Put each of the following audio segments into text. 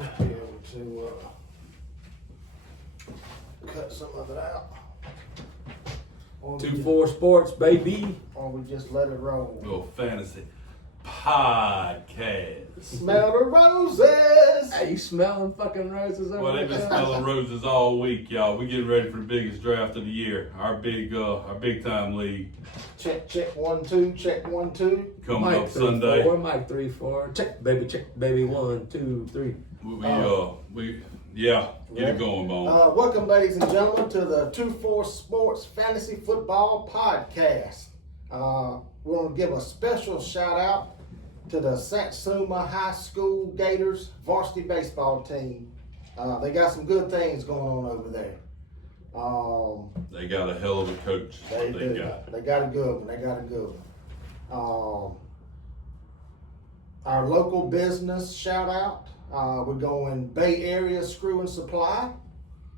Should be able to cut some of it out. Or we 2-4 Sports, baby. or we just let it roll. Little fantasy podcast. Smell the roses. Hey, you smelling fucking roses over Well, they've been there? smelling roses all week, y'all. We getting ready for the biggest draft of the year. Our big time league Check, check, 1, 2, check, 1, 2. coming Mike up 3, Sunday. 4, Mike 3, 4. Check, baby, 1, 2, 3. Get it going, Bone. Welcome, ladies and gentlemen, to the 2-4 Sports Fantasy Football Podcast. We'll give a special shout out to the Satsuma High School Gators varsity baseball team. They got some good things going on over there. They got a hell of a coach. They They do. got. They got a good one. Our local business shout out. We're going Bay Area Screw and Supply.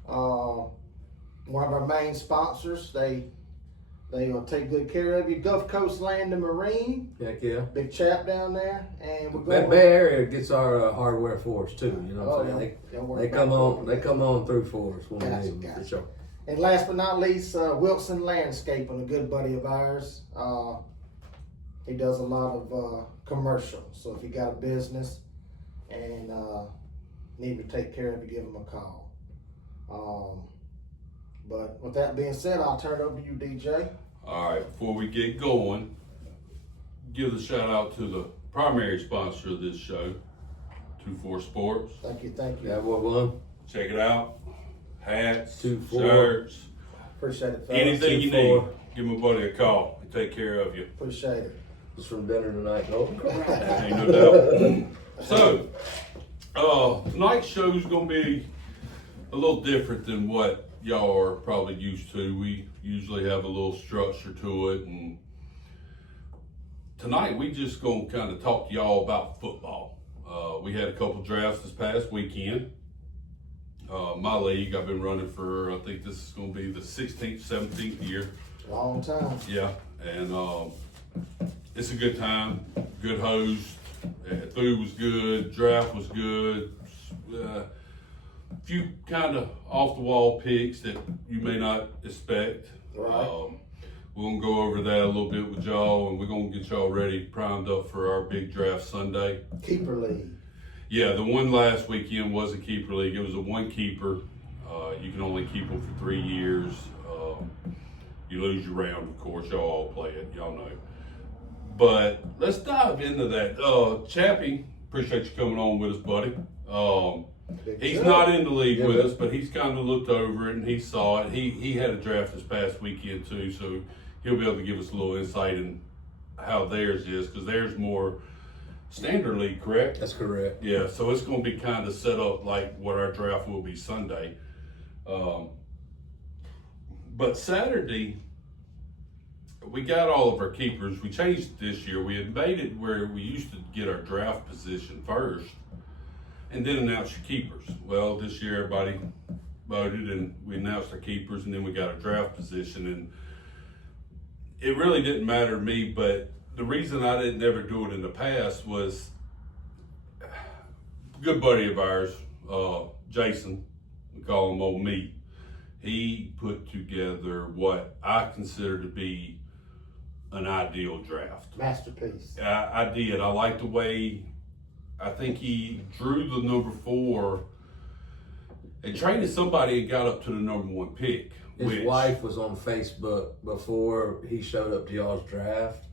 One of our main sponsors. They will take good care of you. Gulf Coast Land and Marine. Heck yeah. Big chap down there. And we're That going. Bay Area gets our hardware for us too. You know what I'm saying? they'll work They back come on. for They you. come on through for us when we Gotcha, need them. gotcha. For sure. And last but not least, Wilson Landscaping, a good buddy of ours. He does a lot of commercials. So if you got a business and need to take care of it, give him a call. But with that being said, I'll turn it over to you, DJ. All right, before we get going, give a shout out to the primary sponsor of this show, 2-4 Sports. Thank you, thank you. Yeah, what one? Check it out. Hats, 2-4. shirts, Appreciate it, fellas. anything you 2-4. need. Give my buddy a call. He'll take care of you. Appreciate it. It's from dinner tonight. Oh, Ain't no doubt. So, tonight's show is going to be a little different than what y'all are probably used to. We usually have a little structure to it, and tonight we just going to kind of talk to y'all about football. We had a couple drafts this past weekend. My league, I've been running for, I think this is going to be the 16th, 17th year. Long time. Yeah, and it's a good time. Good host. Food was good. Draft was good. Few kind of off the wall picks that you may not expect. Right. We're gonna go over that a little bit with y'all, and we're gonna get y'all ready, primed up for our big draft Sunday. Keeper league. Yeah, the one last weekend was a keeper league. It was a one keeper. You can only keep them for 3 years. You lose your round, of course. Y'all all play it. Y'all know. But let's dive into that. Chappie, appreciate you coming on with us, buddy. He's not in the league with us, but he's kind of looked over it and he saw it. He had a draft this past weekend too, so he'll be able to give us a little insight in how theirs is, because theirs more standard league, correct? that's correct. Yeah, so it's going to be kind of set up like what our draft will be Sunday. But Saturday, we got all of our keepers. We changed it this year. We had made it where we used to get our draft position first and then announce your keepers. Well, this year everybody voted and we announced our keepers, and then we got our draft position. And it really didn't matter to me, but the reason I didn't ever do it in the past was a good buddy of ours, Jason, we call him Old Meat. He put together what I consider to be an ideal draft. Masterpiece. I did. I liked the way, I think he drew the number 4 and traded somebody and got up to the number 1 pick. His wife was on Facebook before he showed up to y'all's draft,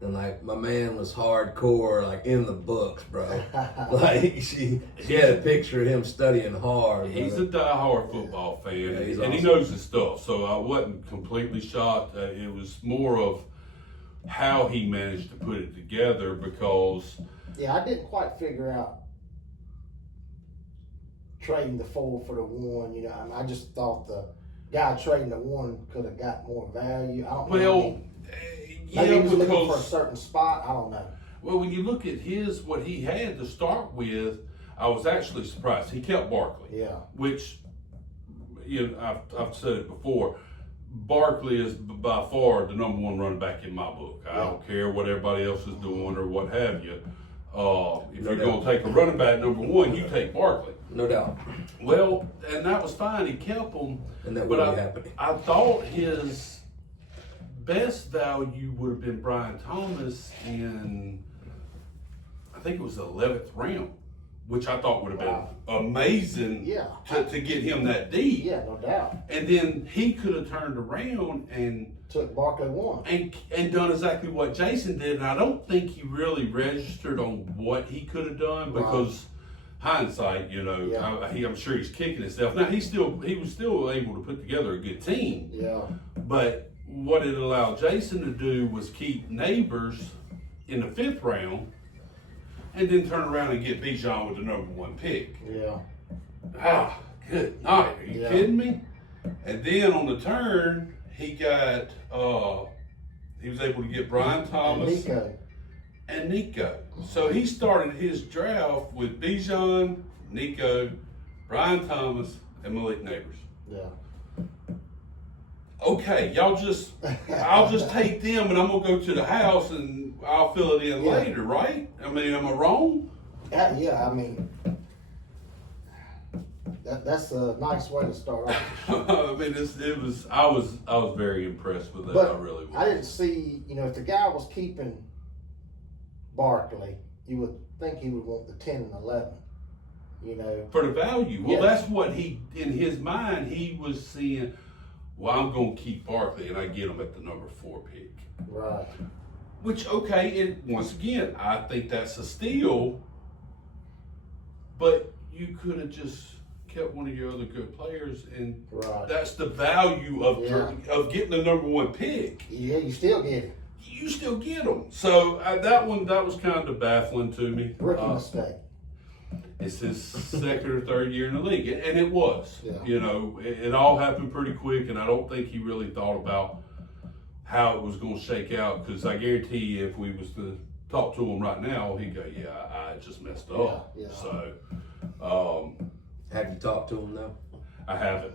and like my man was hardcore, like in the books, bro. Like she had a picture of him studying hard. He's bro. a diehard football fan, Yeah, he's and he awesome. knows his stuff. So I wasn't completely shocked. It was more of how he managed to put it together, because Yeah, I didn't quite figure out trading the 4 for the 1. You know, I just thought the guy trading the 1 could have got more value. I don't know. well, Maybe he was looking for a because certain spot. I don't know. well, when you look at what he had to start with, I was actually surprised. He kept Barkley, Yeah. which, you know, I've said it before. Barkley is by far the number 1 running back in my book. I don't care what everybody else is doing or what have you. If No you're doubt. going to take a running back number one, you take Barkley. No doubt. Well, and that was fine. He kept him. And that But would be happening. I thought his best value would have been Brian Thomas in, I think it was the 11th round, which I thought would have Wow. been amazing Yeah. to get him that deep. Yeah, no doubt. And then he could have turned around and Took Barkley one. and done exactly what Jason did. And I don't think he really registered on what he could have done because hindsight, you know, Yeah. I'm sure he's kicking himself. Now he was still able to put together a good team. Yeah. But what it allowed Jason to do was keep Neighbors in the 5th round and then turn around and get Bijan with the number 1 pick. Yeah. Ah, good night. Are you Yeah. kidding me? And then on the turn, he got, he was able to get Brian Thomas and Nico. So he started his draft with Bijan, Nico, Brian Thomas, and Malik Neighbors. Yeah. Okay, I'll just take them and I'm gonna go to the house and I'll fill it in later, right? I mean, am I wrong? Yeah, I mean, that's a nice way to start off. I mean, I was very impressed with that. But I really was. I didn't see, if the guy was keeping Barkley, you would think he would want the 10 and 11. For the value. Well, Yeah. that's what in his mind, he was seeing, well, I'm going to keep Barkley and I get him at the number 4 pick. Right. Which, okay, and once again, I think that's a steal, but you could have just kept one of your other good players, and Right. that's the value of getting the number 1 pick. Yeah, you still get it. You still get them. So that was kind of baffling to me. Rookie mistake. It's his second or third year in the league, and it was. Yeah. It all happened pretty quick, and I don't think he really thought about how it was going to shake out. Because I guarantee you, if we was to talk to him right now, he'd go, "Yeah, I just messed up." Yeah. So, Have you talked to him though? I haven't.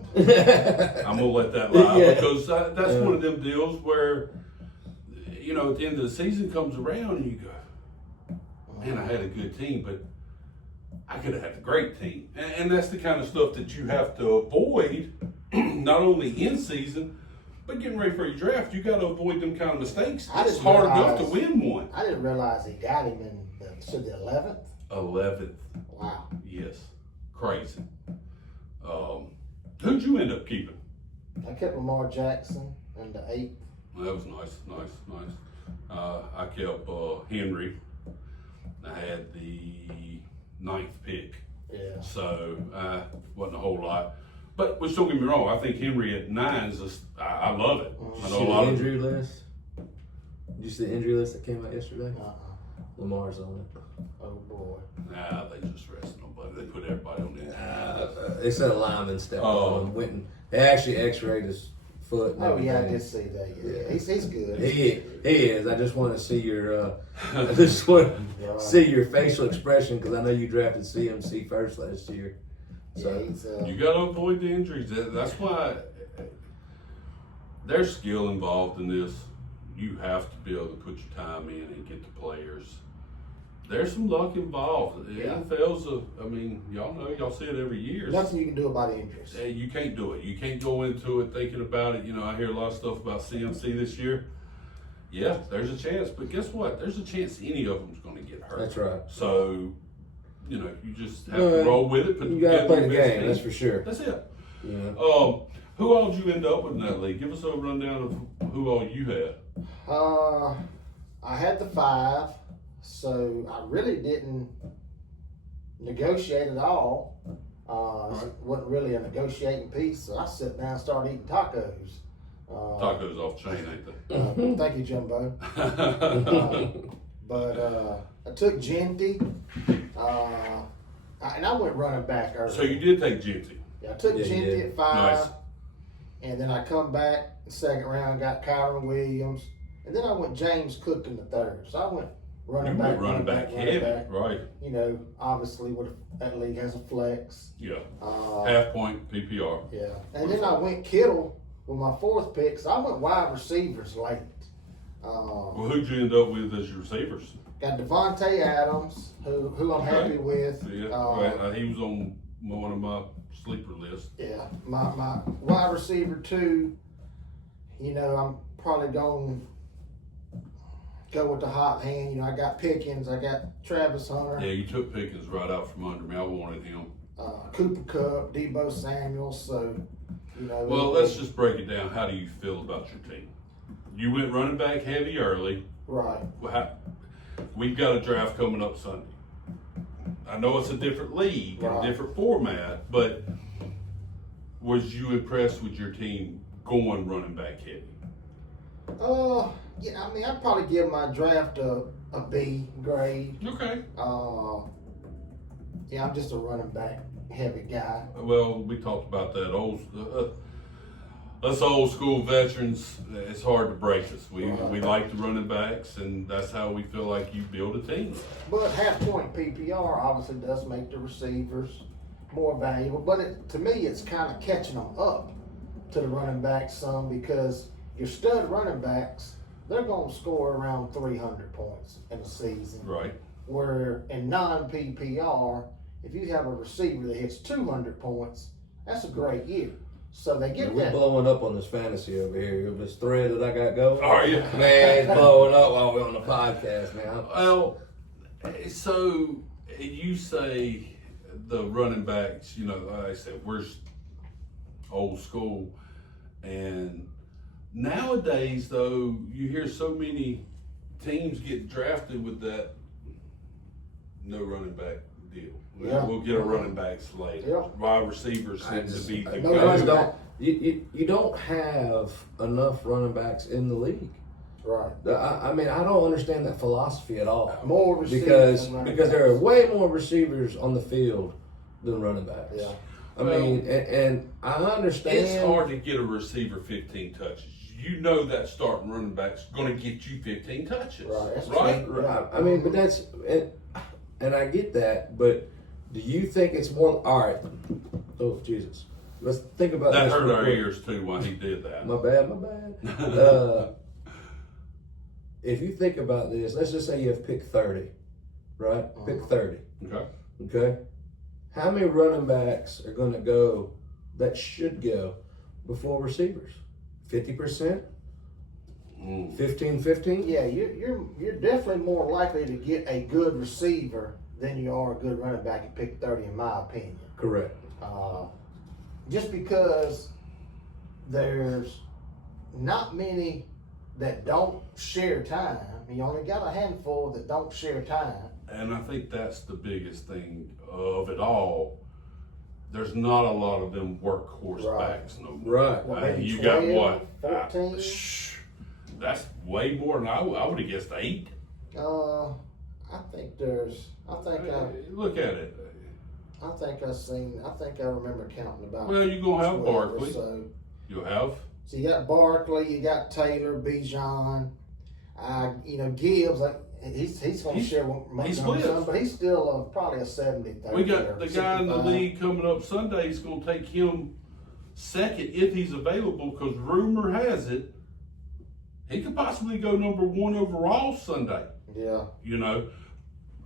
I'm gonna let that lie Yeah. because that's one of them deals where, at the end of the season comes around and you go, "Man, I had a good team, but I could have had a great team." And that's the kind of stuff that you have to avoid, not only in season, but getting ready for your draft. You got to avoid them kind of mistakes. I It's didn't hard enough to realize- win one. I didn't realize he got him in the 11th. 11th, Wow. yes, crazy. Who'd you end up keeping? I kept Lamar Jackson in the 8th. That was nice. I kept Henry. I had the 9th pick, Yeah. so wasn't a whole lot. But which don't get me wrong, I think Henry at 9 is just, I love it. I know a See lot the of injury list? Did you see the injury list that came out yesterday? Uh-uh. Lamar's on it. Oh boy. they just rest nobody. They put everybody on the They said a lineman stepped Oh. on him. Went and they actually x-rayed his foot. And Oh yeah, I everything. did see that. Yeah. He's good. He is. I just want to see your. I just want to see your facial expression because I know you drafted CMC first last year. So Yeah, he's You got to avoid the injuries. That's why there's skill involved in this. You have to be able to put your time in and get the players. There's some luck involved. The Yeah. NFL's y'all know, y'all see it every year. nothing you can do about injuries. You can't do it. You can't go into it thinking about it. I hear a lot of stuff about CMC this year. Yeah, there's a chance, but guess what? There's a chance any of them's going to get hurt. that's right. So, you just have to roll with it. Put You got to play the together your best game. team. That's for sure. That's it. Yeah. Who all did you end up with in that league? Give us a rundown of who all you had. I had the 5, so I really didn't negotiate at all. It wasn't really a negotiating piece, so I sat down and started eating tacos. Tacos off chain, ain't they? Thank you, Jumbo. But I took Genty, and I went running back early. So you did take Genty. Yeah, I took Yeah, you Genty did. at 5, Nice. and then I come back the second round, got Kyron Williams, and then I went James Cook in the 3rd. So I went running You back, were running back heavy, right? Obviously that league has a flex. Yeah. Uh, Half point PPR. yeah, and then I went Kittle with my 4th pick. So I went wide receivers late. Well, who'd you end up with as your receivers? Got Devontae Adams, who I'm happy with. Yeah, Uh, he was on one of my sleeper lists. Yeah, my wide receiver 2, you know, I'm probably going to go with the hot hand. You know, I got Pickens, I got Travis Hunter, Yeah, you took Pickens right out from under me. I wanted him. Cooper Kupp, Debo Samuel. So, you know. Well, let's just break it down. How do you feel about your team? You went running back heavy early. Right. We've got a draft coming up Sunday. I know it's a different league, Right. a different format, but was you impressed with your team going running back heavy? Yeah, I mean, I'd probably give my draft a B grade. Okay. Yeah, I'm just a running back heavy guy. Well, we talked about that. Us old school veterans, it's hard to break us. We like the running backs, and that's how we feel like you build a team. But half point PPR obviously does make the receivers more valuable. But to me, it's kind of catching them up to the running backs some, because your stud running backs, they're going to score around 300 points in a season. Right. Where in non-PPR, if you have a receiver that hits 200 points, that's a great year. So they get We're that. blowing up on this fantasy over here. This thread that I got going. Are you? Man, it's blowing up while we're on the podcast, man. Well, so you say the running backs, you know, like I said, we're old school. And nowadays, though, you hear so many teams get drafted with that no running back deal. Yeah. We'll get a running backs later. Yeah. Wide receivers seem to be the No You running go-to. back. you don't have enough running backs in the league. Right. I mean, I don't understand that philosophy at all. More receivers than running Because there are backs. way more receivers on the field than running backs. Yeah. I mean, and I understand. It's hard to get a receiver 15 touches. You know that starting running back's going to get you 15 touches. Right. That's Right? true. Yeah. I mean, but that's and I get that, but do you think it's more? All right. Oh Jesus. Let's think about That this hurt real our quick. ears too when he did that. My bad. If you think about this, let's just say you have pick 30, right? Pick 30. Okay. Okay. How many running backs are going to go that should go before receivers? 50%? 15-15? Yeah, you're definitely more likely to get a good receiver than you are a good running back at pick 30, in my opinion. Correct. Just because there's not many that don't share time. You only got a handful that don't share time. And I think that's the biggest thing of it all. There's not a lot of them workhorse Right. backs no more. Right. Well, maybe You got 12, what? 14? That's way more than I would have guessed 8. I think Look at it. I think I remember counting about. Well, you're going to have 12 or Barkley. So. You'll have. So you got Barkley, you got Taylor, Bijan, Gibbs. Like he's going to share one. he Montgomery, splits. but he's still probably a 70-30. We got the guy in the 65. league coming up Sunday. He's going to take him second if he's available, because rumor has it he could possibly go number 1 overall Sunday. Yeah. You know,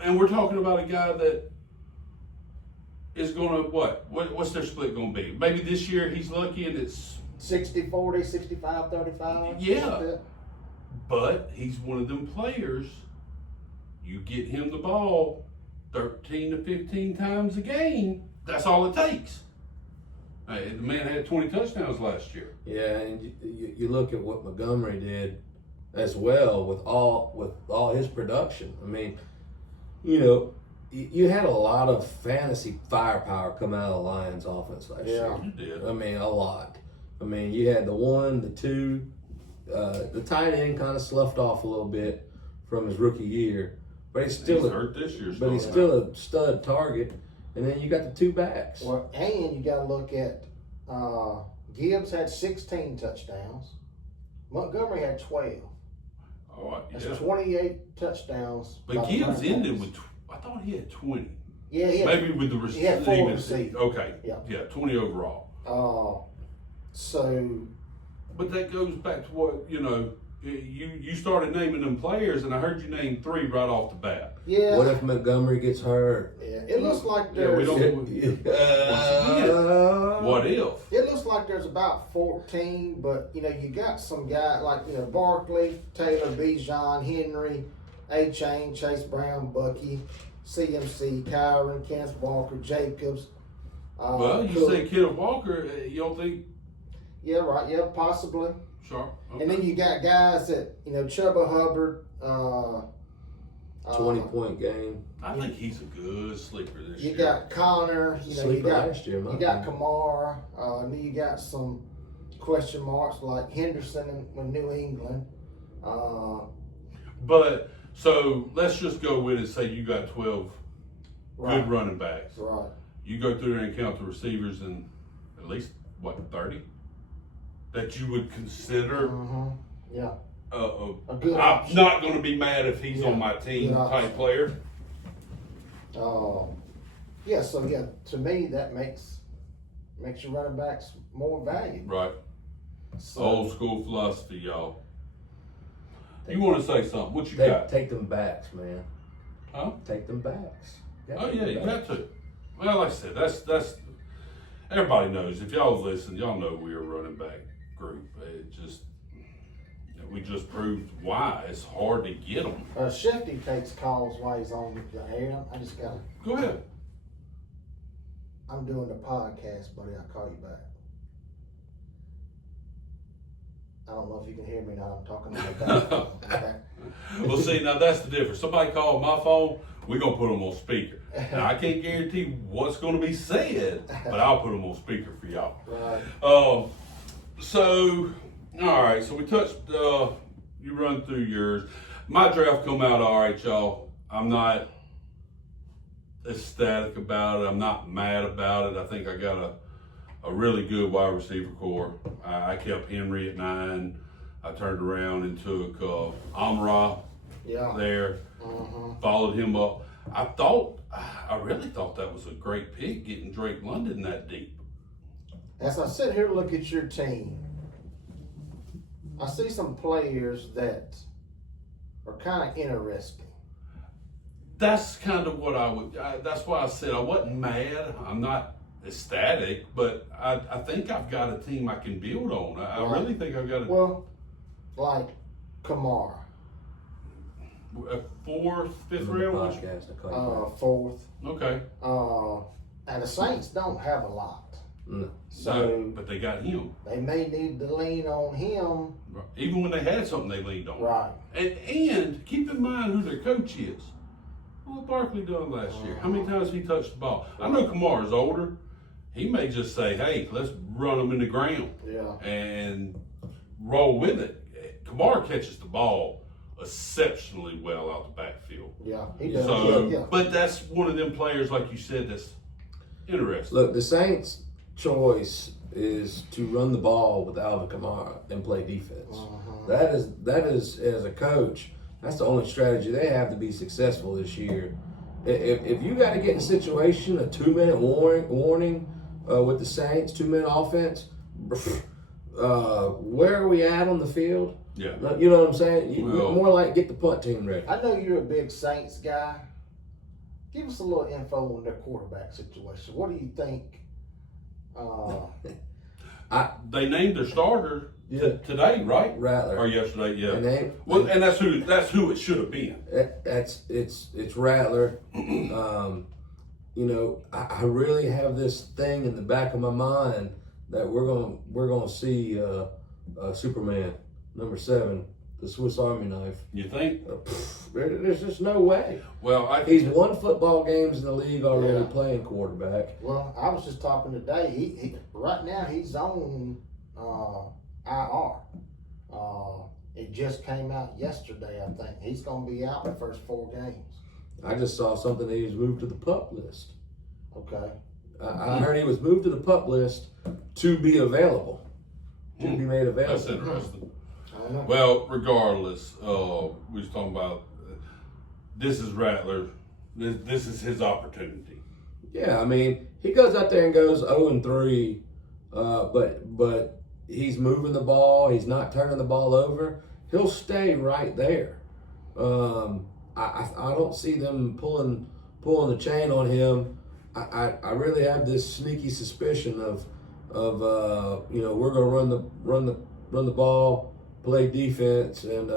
and we're talking about a guy that is going to what's their split going to be? Maybe this year he's lucky and it's 60-40, 65-35. Yeah. Like that. But he's one of them players. You get him the ball 13 to 15 times a game. That's all it takes. Hey, the man had 20 touchdowns last year. Yeah, and you look at what Montgomery did as well with all his production. I mean, you had a lot of fantasy firepower come out of the Lions offense last year. You did. I mean, a lot. I mean, you had the 1, the 2, the tight end kind of sloughed off a little bit from his rookie year, but he's still hurt this year. but he's still a stud target. And then you got the 2 backs. Well, and you got to look at Gibbs had 16 touchdowns. Montgomery had 12. Oh, That's yeah. 28 touchdowns. But by Gibbs running ended backs. with, I thought he had 20. Yeah, he had, Maybe with the he had 4 receivers. receivers. Okay. Yeah. 20 overall. So But that goes back to what, You started naming them players, and I heard you name 3 right off the bat. Yeah. What if Montgomery gets hurt? Yeah. It looks like Yeah, we there's. don't. What if? It looks like there's about 14, but you got some guys like Barkley, Taylor, Bijan, Henry, A-Chain, Chase Brown, Bucky, CMC, Kyron, Kenneth Walker, Jacobs. Well, you Cook. say Kenneth Walker. You don't think? Yeah, right. Yeah, possibly. Sure. Okay. And then you got guys that Chuba Hubbard. 20-point game. I think he's a good sleeper this You year. got Connor. You Sleeper got last year, you got Kamara. And then you got some question marks like Henderson with New England. But so let's just go with it. Say you got 12 Right. good running backs. Right. You go through there and count the receivers, and at least 30 that you would consider. Mm-hmm. Yeah. A good I'm option. not going to be mad if he's Yeah, on my team good option. type player. Yeah. So yeah, to me that makes your running backs more valuable. Right. So, Old school philosophy, y'all. You want to say something? What you got? Take them backs, man. Huh? Take them backs. Oh yeah, you got to. Well, like I said, that's everybody knows. If y'all listen, y'all know we're a running back group. We just proved why it's hard to get them. Shefty takes calls while he's on the air. I just got. Go ahead. I'm doing the podcast, buddy. I'll call you back. I don't know if you can hear me now. I'm talking on my back. Okay. Well, see, now that's the difference. Somebody called my phone, we're going to put them on speaker. Now, I can't guarantee what's going to be said, but I'll put them on speaker for y'all. Right. So, all right, so we touched, you run through yours. My draft come out all right, y'all. I'm not ecstatic about it. I'm not mad about it. I think I got a really good wide receiver core. I kept Henry at 9. I turned around and took Amara Yeah. there, Mm-hmm. followed him up. I really thought that was a great pick, getting Drake London that deep. As I sit here and look at your team, I see some players that are kind of interesting. That's kind of what that's why I said I wasn't mad. I'm not ecstatic, but I think I've got a team I can build on. I really think I've got Well, like Kamara, a 4th, 5th round. Podcast. I call fourth. Okay. And the Saints don't have a lot. No. So But they got him. they may need to lean on him. Even when they had something, they leaned on. Right. And keep in mind who their coach is. What Barkley done last year? How many times he touched the ball? I know Kamara's older. He may just say, "Hey, let's run him in the ground Yeah. and roll with it." Kamara catches the ball exceptionally well out the backfield. Yeah. He does. So, yeah. but that's one of them players, like you said, that's interesting. Look, the Saints' choice is to run the ball with Alvin Kamara and play defense. That is as a coach, that's the only strategy they have to be successful this year. If you got to get in a situation, a 2-minute warning with the Saints, 2-minute offense, where are we at on the field? Yeah. You know what I'm saying? Well- More like get the punt team ready. I know you're a big Saints guy. Give us a little info on their quarterback situation. What do you think? They named their starter today, right? Rattler. Or yesterday, yeah. And And that's who it should have been. It's Rattler. I really have this thing in the back of my mind that we're gonna see Superman #7, the Swiss Army knife. You think? There's just no way. Well, He's won football games in the league already Yeah. playing quarterback. Well, I was just talking today. He right now he's on IR. It just came out yesterday, I think. He's going to be out the first 4 games. I just saw something that he was moved to the PUP list. Okay. I heard he was moved to the PUP list to be available, to be made available. That's interesting. I don't know. Well, regardless, we was talking about this is Rattler. This is his opportunity. Yeah, I mean, he goes out there and goes 0-3, but he's moving the ball. He's not turning the ball over. he'll stay right there. I don't see them pulling the chain on him. I really have this sneaky suspicion of we're gonna run the ball, play defense, and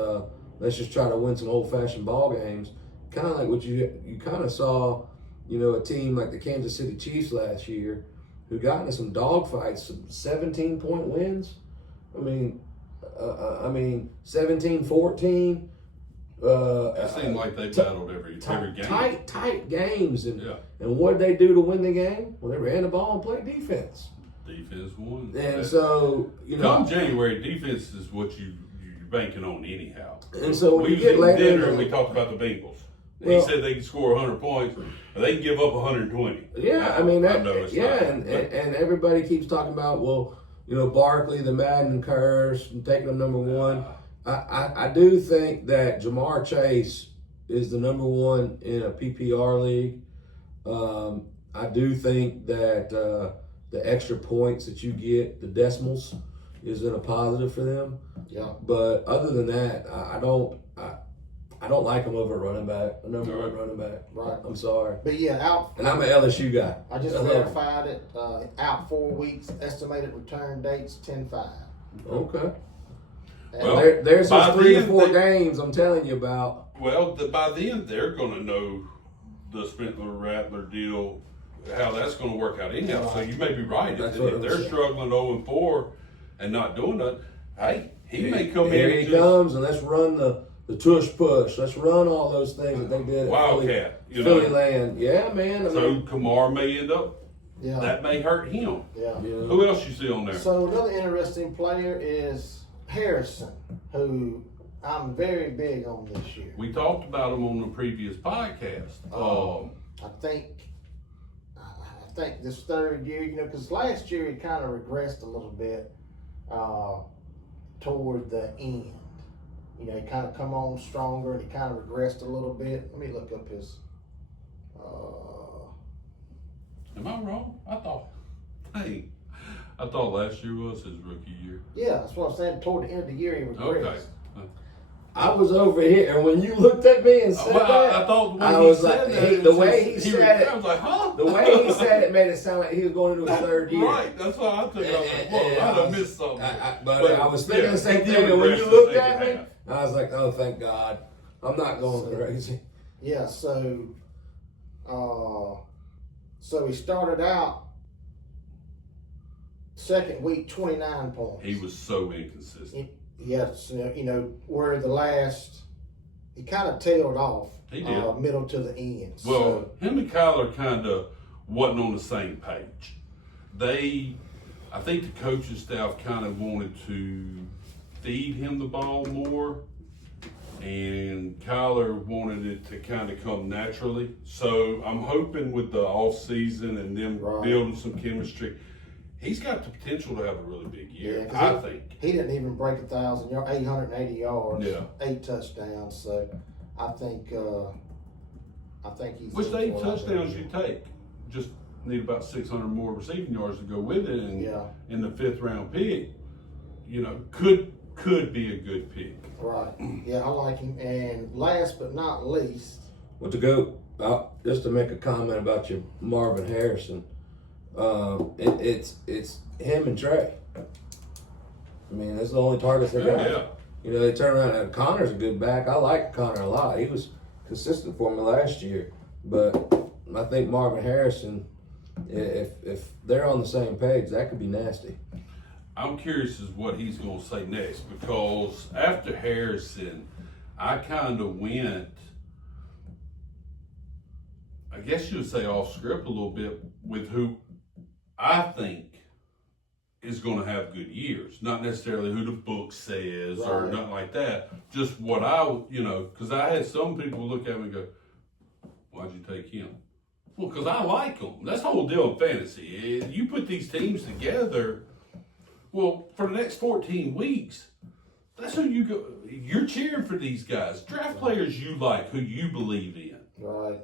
let's just try to win some old fashioned ball games. Kind of like what you kind of saw, a team like the Kansas City Chiefs last year, who got into some dogfights, some 17-point wins. I mean, 17-14. It seemed like they battled every game. Tight games, and Yeah. and what did they do to win the game? Well, they ran the ball and played defense. Defense won. And so come January, defense is what you're banking on anyhow. And so when we you was get in later, dinner and we talked about the Bengals. Well, he said they can score 100 points, but they can give up 120. Yeah, I mean that. know it's Yeah, not, and everybody keeps talking about, well, Barkley, the Madden curse, and taking them number one. I do think that Jamar Chase is the number one in a PPR league. I do think that the extra points that you get, the decimals, is in a positive for them. Yeah. But other than that, I don't like him over a running back, a number one running back. Right. I'm sorry. But yeah, out. And I'm an LSU guy. I just verified it. Out 4 weeks. Estimated return dates 10-5. Okay. And Well, there's by those 3 or then 4 they- games I'm telling you about. Well, by then they're going to know the Spindler-Rattler deal, how that's going to work out anyhow. So you may be right. That's If what I'm they're saying. struggling 0-4 and not doing that, hey, he may come Here in he and just comes, and let's run the tush push. Let's run all those things that they did at Wildcat. Philly land. Yeah, man. I So mean, Kamar may end up, yeah. that may hurt him. Yeah. Who else you see on there? So another interesting player is Harrison, who I'm very big on this year. We talked about him on the previous podcast. I think this third year, because last year he kind of regressed a little bit toward the end. He kind of come on stronger and he kind of regressed a little bit. Let me look up his. Am I wrong? I thought last year was his rookie year. Yeah, that's what I'm saying. Toward the end of the year he regressed. Okay. I was over here, and when you looked at me and said that, I thought when I he was said like, that, the way he said it, I was like, huh? the way he said it made it sound like he was going into his third year. Right, that's why I took it. I was like, whoa, I done missed something. But I was thinking the same he thing, and when you regressed looked the at second me, half. I was like, oh, thank God. I'm not going So- crazy. Yeah, so he started out second week 29 points. He was so inconsistent. Yes, where the last he kind of tailed off. He did. Middle to the end. Well, him and Kyler kind of wasn't on the same page. I think the coaching staff kind of wanted to feed him the ball more, and Kyler wanted it to kind of come naturally. So I'm hoping with the off season and them Right. building some chemistry, he's got the potential to have a really big year. Yeah, 'cause I think. he didn't even break 1,000 yards, 880 yards, Yeah. 8 touchdowns. So I think he's Which in the 8 for a touchdowns good you year. take, just need about 600 more receiving yards to go with it, and Yeah. in the 5th round pick, could be a good pick. Right. Yeah, I like him. And last but not least, But to go, just to make a comment about your Marvin Harrison, it's him and Trey. I mean, that's the only targets they got. Yeah. They turn around, and Connor's a good back. I like Connor a lot. He was consistent for me last year. But I think Marvin Harrison, if they're on the same page, that could be nasty. I'm curious as what he's going to say next, because after Harrison, I kind of went, I guess you would say off script a little bit with who I think is going to have good years. Not necessarily who the book says or Right. nothing like that. Just what because I had some people look at me and go, why'd you take him? Well, because I like him. That's the whole deal in fantasy. You put these teams together, well, for the next 14 weeks, that's who you go. You're cheering for these guys. Draft players you like, who you believe in. right.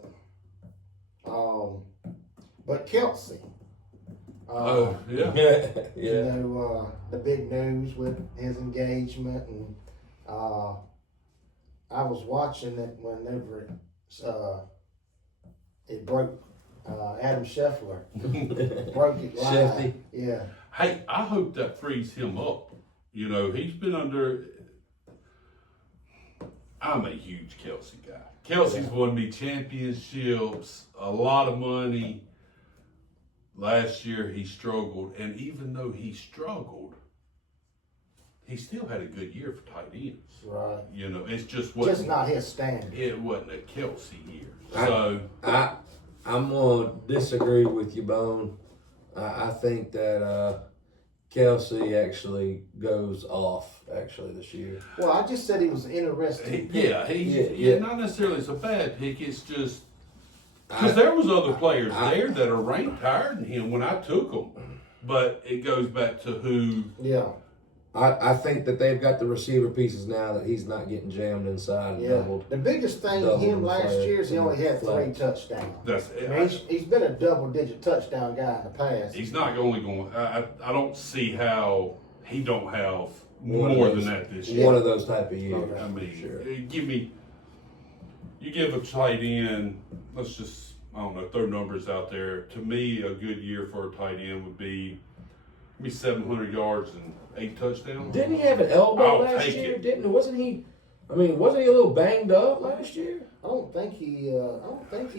But Kelsey. Yeah. Yeah. The big news with his engagement and I was watching it whenever it broke. Adam Scheffler broke it live. Shefty. Yeah. Hey, I hope that frees him up. You know, he's been under. I'm a huge Kelsey guy. Kelsey's won me championships, a lot of money. Last year he struggled, and even though he struggled, he still had a good year for tight ends. Right. You know, it's just not his standard. It wasn't a Kelsey year. I'm gonna disagree with you, Bone. I think that Kelsey actually goes off this year. Well, I just said he was interesting. Yeah, not necessarily it's a bad pick. It's just because there was other players there that are ranked higher than him when I took them. But it goes back to who. Yeah. I think that they've got the receiver pieces now that he's not getting jammed inside and doubled. The biggest thing with him last year is he only had 3 touchdowns. He's been a double-digit touchdown guy in the past. He's not only going. I don't see how he don't have more than that this year. One of those type of years. I mean, sure. You give a tight end. Let's just I don't know throw numbers out there. To me, a good year for a tight end would be 700 yards and 8 touchdowns. Didn't he have an elbow last take year? it. Wasn't he a little banged up last year? I don't think he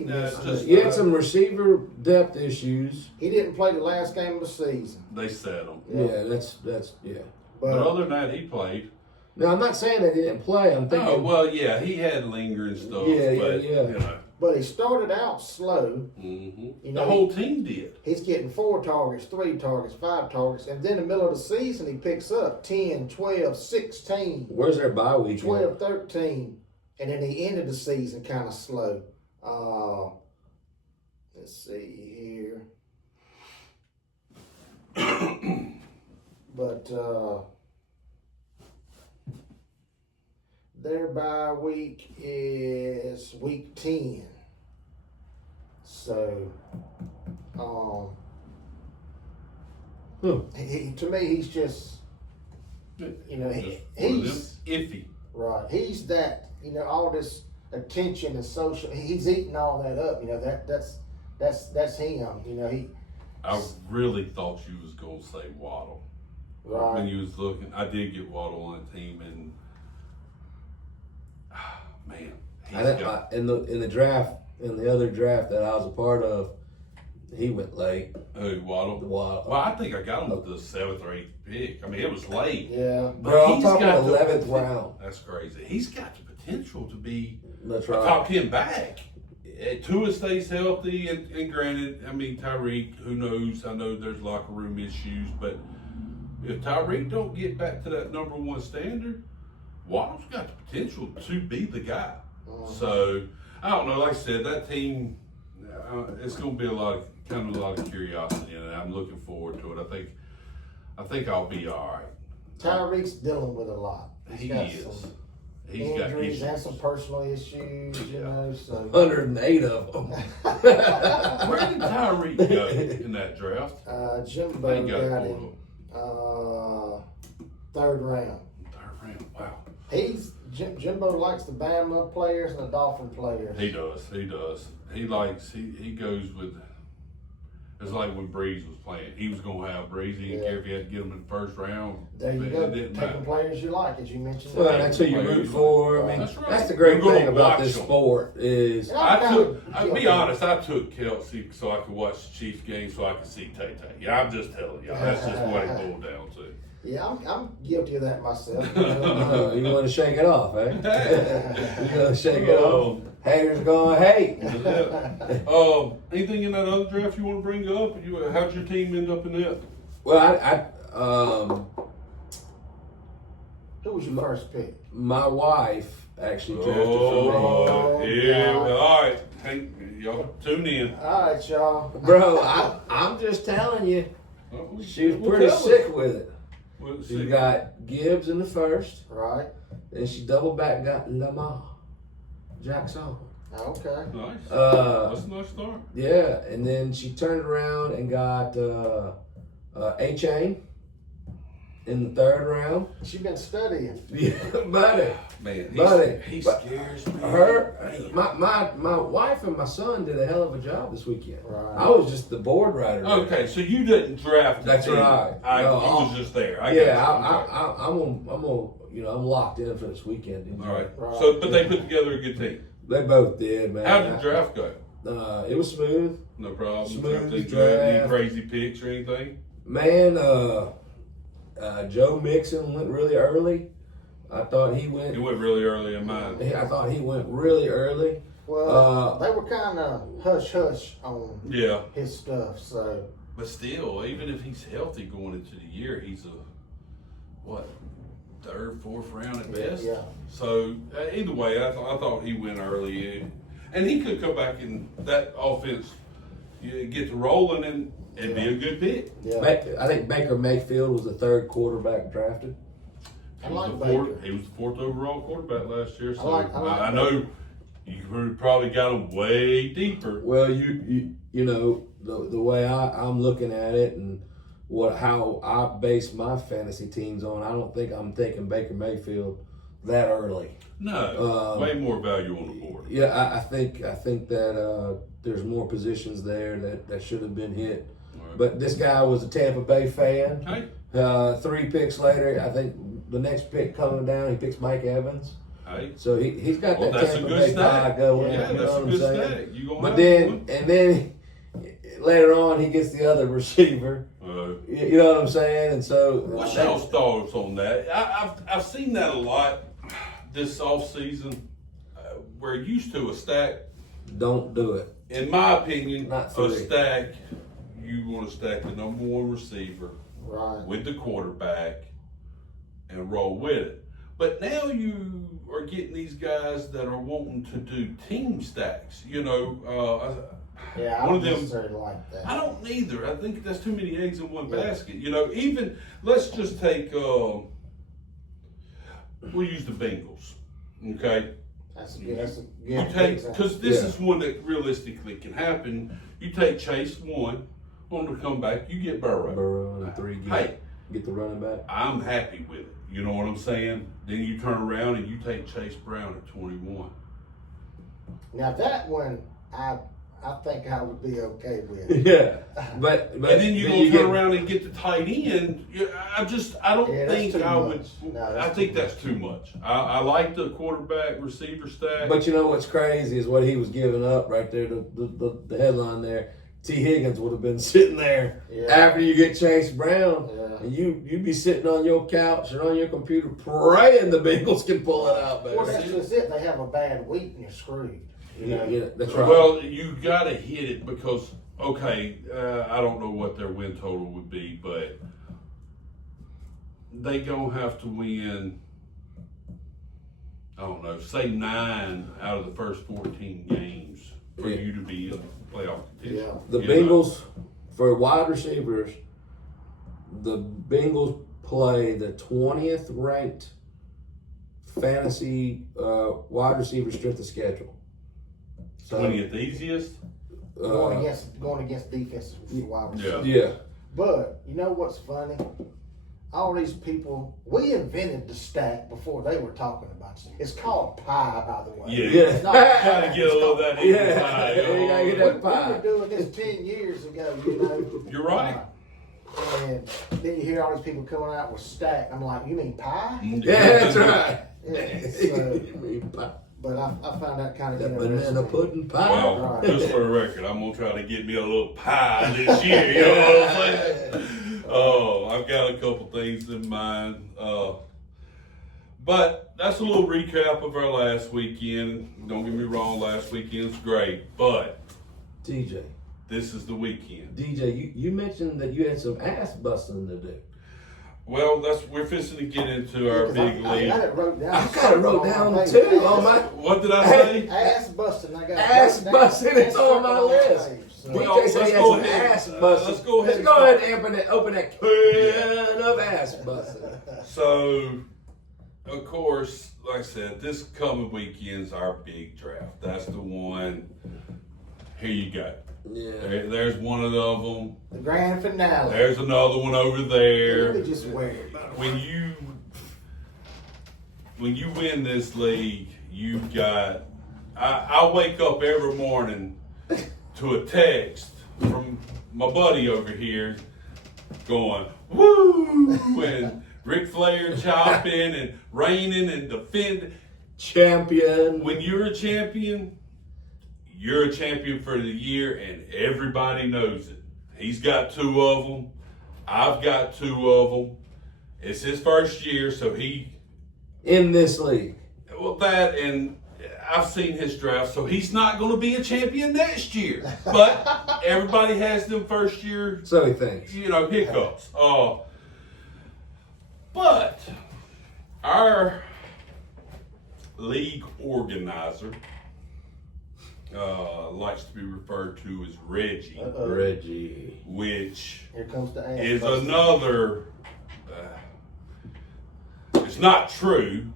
missed it's just- it. He had some receiver depth issues. He didn't play the last game of the season. They set him. Yeah, that's yeah. But other than that, he played. No, I'm not saying that he didn't play. I'm thinking. Oh well, yeah, he had lingering stuff. Yeah. You know. But he started out slow. Mm-hmm. You know, the whole team did. He's getting 4 targets, 3 targets, 5 targets, and then in the middle of the season he picks up 10, 12, 16, Where's their bye week? 12, 13, and then he ended the season kind of slow. Let's see here. But their bye week is week 10. So, to me, he's just, you know, Just he's iffy. right. He's that, you know, all this attention and social. He's eating all that up. You know, that's him. You know, I really thought you was gonna say Waddle. Right. When you was looking, I did get Waddle on the team, and man, in the draft, in the other draft that I was a part of, he went late. Waddle. Waddle. Well, I think I got him with the 7th or 8th pick. I mean, it was late. yeah. Bro, I'm he's talking got the 11th round. That's crazy. He's got the potential to be That's a right. top 10 back. Tua stays healthy, and granted, I mean, Tyreek, who knows? I know there's locker room issues, but if Tyreek don't get back to that number 1 standard, Waddle's got the potential to be the guy. So, I don't know. Like I said, that team, it's going to be a lot of curiosity, and I'm looking forward to it. I think I'll be all right. Tyreek's dealing with a lot. He got is. some He's got injuries and issues. some personal issues, you know. So 108 of them. Where did Tyreek go in that draft? Jimbo They got got it him pulled 3rd round. Third round. Wow. Jimbo likes the Bama players and the Dolphin players. He does. He goes with. It's like when Breeze was playing. He was going to have Breeze. He didn't care if he had to get him in the 1st round. There you It go. didn't Taking matter. players you like, as you mentioned. Well, that's who you root for. I mean, That's right. that's the great You're gonna thing about watch this them. sport is I'll be honest, I took Kelsey so I could watch the Chiefs game so I could see Tay Tay. Yeah, I'm just telling you. That's just what it boiled down to. Yeah, I'm guilty of that myself. you want to shake it off, eh? You want to shake it off. Haters gonna hate. Anything in that other draft you want to bring up? How'd your team end up in that? Well, Who was your first pick? my wife actually drafted for Oh, me. yeah. God. All right. Hey, y'all tune in. All right, y'all. me. Bro, I'm just telling you, she was pretty sick with it. She got Gibbs in the 1st, Right. then she doubled back and got Lamar Jackson. Okay. Nice. Uh, That's a nice start. Yeah, and then she turned around and got A-Chain. in the 3rd round. She been studying. Yeah, buddy. Man, Buddy, he but scares me. My wife and my son did a hell of a job this weekend. Right. I was just the board writer. Okay, so you didn't draft the That's team. right. No, You was just there. I Yeah, got you. I'm locked in for this weekend. All right. Right. So, but they put together a good team. They both did, man. How did the draft go? It was smooth. No problem. Smooth Everything draft. good? Any crazy picks or anything? Man, Joe Mixon went really early. I thought he went. It went really early in mine. I thought he went really early. Well, they were kind of hush on Yeah, his stuff, so but still, even if he's healthy going into the year, he's what, 3rd, 4th round at best. yeah. So either way, I thought he went early, and he could come back in that offense, get to rolling, and it'd be a good pick. Yeah. I think Baker Mayfield was the 3rd quarterback drafted. I like He was Baker. the 4th overall quarterback last year. So I like I know you probably got him way deeper. Well, you know the way I'm looking at it and how I base my fantasy teams on. I don't think I'm taking Baker Mayfield that early. No, way more value on the board. Yeah, I think that there's more positions there that should have been hit. Right. But this guy was a Tampa Bay fan. Hey, 3 picks later, I think the next pick coming down, he picks Mike Evans. hey. So he's got Well, that that's a Tampa good Bay stack. pie going. Yeah, you know that's what a I'm good saying? stack. You gonna But have then later on he gets the other receiver. one. You know what I'm saying? And so What's y'all's thoughts on that? I've seen that a lot this off season. We're used to a stack. don't do it. In my opinion, Not a three. stack. You want to stack the number 1 receiver Right. with the quarterback and roll with it. But now you are getting these guys that are wanting to do team stacks. You know, Yeah, I one don't of them. necessarily like that. I don't either. I think that's too many eggs in one basket. You know, even let's just take. We'll use the Bengals. Okay, That's a good you take example. because this Yeah. is one that realistically can happen. You take Chase 1 on the comeback. You get Burrow. Burrow and 3 Hey, get the running back. I'm happy with it. You know what I'm saying? Then you turn around and you take Chase Brown at 21. Now that one, I think I would be okay with. Yeah, but And then you're gonna you turn get- around and get the tight end. I don't Yeah, that's think too I would. much. No, I that's think too that's too much. I like the quarterback receiver stack. But you know what's crazy is what he was giving up right there. The headline there. T. Higgins would have been sitting there Yeah. after you get Chase Brown, Yeah. and you'd be sitting on your couch or on your computer praying the Bengals can pull it out, Well, baby. that's just it. They have a bad week and you're screwed. You know? Yeah, that's right. Well, you got to hit it because okay, I don't know what their win total would be, but they gonna have to win. I don't know, say 9 out of the first 14 games for Yeah. you to be in playoff contention. Yeah. The You know? Bengals, for wide receivers, the Bengals play the 20th ranked fantasy wide receiver strength of schedule. So, 20th easiest. Going against defenses wide receivers. Yeah. But you know what's funny? All these people, we invented the stack before they were talking about it. It's called pie, by the way. Yeah. Yeah. It's not Gotta get a little of that Yeah. eagle pie, You gotta get that We pie. were doing this 10 years ago, you know. You're right. And then you hear all these people coming out with stack. I'm like, you mean pie? Yeah, that's right. Yeah. So, You mean pie. but I found that kind of That interesting. banana pudding pie. Well, just for the record, I'm gonna try to get me a little pie this year. You know what I'm saying? Oh, I've got a couple things in mind. But that's a little recap of our last weekend. Don't get me wrong, last weekend's great, but TJ. this is the weekend. DJ, you mentioned that you had some ass busting to do. Well, we're fixing to get into our big I league. got it wrote down. I got it wrote down Hey, too ass- on my What did I say? Ass busting. I got it ass wrote down. busting. It's on my list. So, Well, DJ said let's he had go some ahead. ass busting. Let's go ahead Let's go ahead and open that can of ass busting. So, of course, like I said, this coming weekend's our big draft. That's the one. Here you go. Yeah. There's one of them. the grand finale. There's another one over Let there. me just wear it. when you win this league, you got. I wake up every morning to a text from my buddy over here going, woo, and Ric Flair chopping and raining and defending. Champion. When you're a champion for the year, and everybody knows it. He's got 2 of them. I've got 2 of them. It's his first year, so In this league. well, that, and I've seen his draft, so he's not going to be a champion next year. But everybody has them first year, So he thinks. hiccups. But our league organizer likes to be referred to as Reggie, Reggie. which Here comes the ass. is another. It's not true.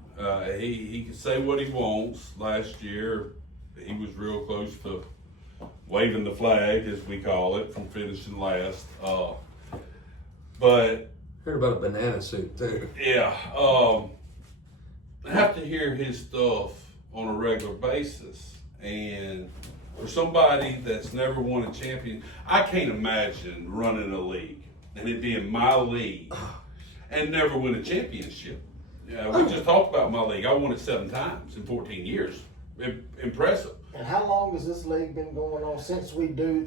He can say what he wants. Last year, he was real close to waving the flag, as we call it, from finishing last. But Heard about a banana suit too. yeah, I have to hear his stuff on a regular basis, and for somebody that's never won a champion, I can't imagine running a league and it being my league and never win a championship. Yeah, we just talked about my league. I won it 7 times in 14 years. Impressive. And how long has this league been going on since we've been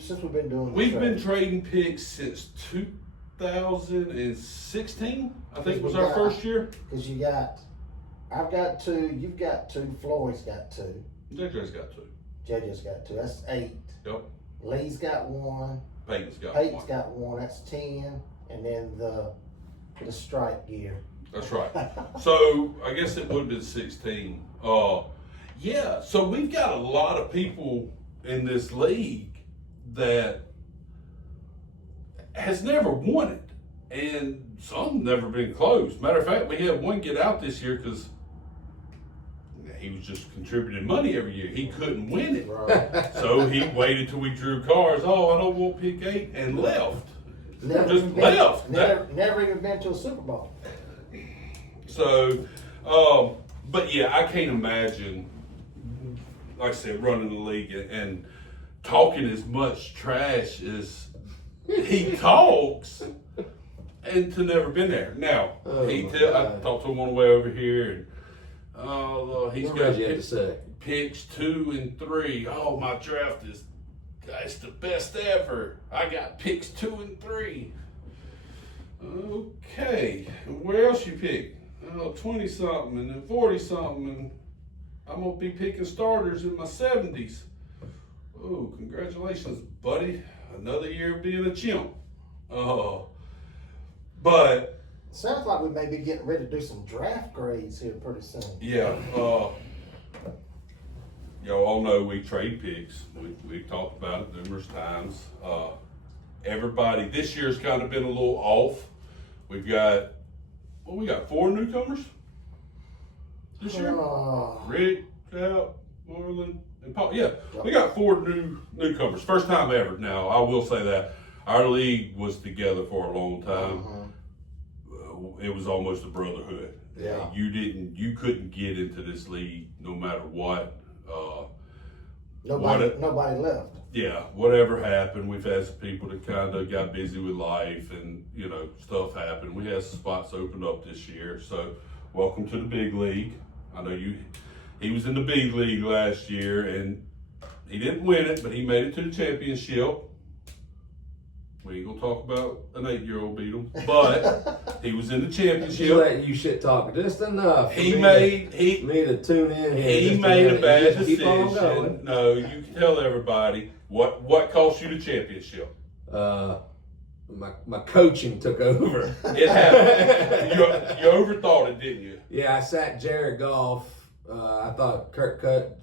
doing? We've been trading picks since 2016. I think was our first year. Because I've got 2, you've got 2, Floyd's got 2, JJ's got 2. JJ's got 2. That's 8. Yep. Lee's got 1. Peyton's got Peyton's 1. got 1. That's 10. And then the stripe gear. That's right. So I guess it would have been 16. Yeah. So we've got a lot of people in this league that has never won it, and some never been close. Matter of fact, we had one get out this year because he was just contributing money every year. He couldn't win it, Right. so he waited till we drew cards. Oh, I don't want pick 8, and left. Never Just even left. Never even been to a Super Bowl. So, but yeah, I can't imagine, like I said, running the league and talking as much trash as he talks and to never been there. Now, Oh, I God. talked to him on the way over here, and he's What got Reggie had to say. picks 2 and 3. Oh, my draft it's the best ever. I got picks 2 and 3. Okay, where else you pick? 20 something and then 40 something, and I'm gonna be picking starters in my 70s. Oh, congratulations, buddy! Another year of being a chimp. But Sounds like we may be getting ready to do some draft grades here pretty soon. yeah, y'all all know we trade picks. We've talked about it numerous times. Everybody this year's kind of been a little off. We got 4 newcomers this year. Rick, Cal, Marlon, and Paul. Yeah, we got 4 newcomers. First time ever. Now, I will say that our league was together for a long time. It was almost a brotherhood. Yeah. You couldn't get into this league no matter what. Nobody left. Yeah, whatever happened, we've had some people that kind of got busy with life and, stuff happened. We had some spots opened up this year. So, welcome to the big league. I know he was in the big league last year and he didn't win it, but he made it to the championship. We ain't gonna talk about an 8-year-old beat him, but he was in the Just championship. letting you shit talk just enough. for He me made, to, he, me to tune in here. He just made a minute. bad Just keep on decision. going. No, you can tell everybody what cost you the championship. My coaching took over. It happened. You overthought it, didn't you? Yeah, I sat Jared Goff. I thought Kirk Cut.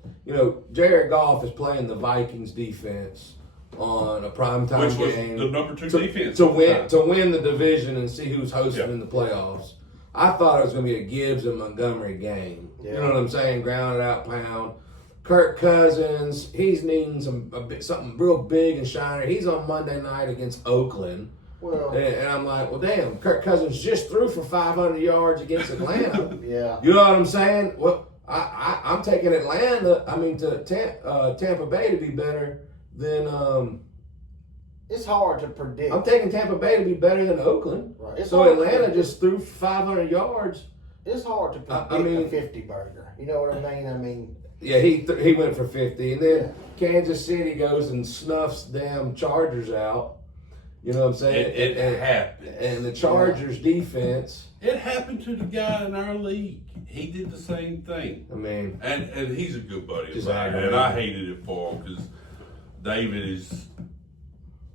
Jared Goff is playing the Vikings defense on a primetime Which was game the number 2 defense to at the win time. to win the division and see who's hosting Yeah. in the playoffs. I thought it was going to be a Gibbs and Montgomery game. Yeah. You know what I'm saying? Grounded out pound. Kirk Cousins, he's needing something real big and shiny. He's on Monday night against Oakland. Well, And I'm like, well, damn, Kirk Cousins just threw for 500 yards against Atlanta. yeah. You know what I'm saying? Well, I'm taking Atlanta. I mean, to Tampa Bay to be better than. It's hard to predict. I'm taking Tampa Bay to be better than Oakland. Right. It's So hard to Atlanta predict. just threw 500 yards. It's hard to predict I mean- a 50 burger. You know what I mean? I mean, Yeah, he went for 50, and then Kansas City goes and snuffs damn Chargers out. You know what I'm saying? It happened. And the Chargers defense. It happened to the guy in our league. He did the same thing. I mean, And he's a good buddy of Just mine, aggravating. and I hated it for him because David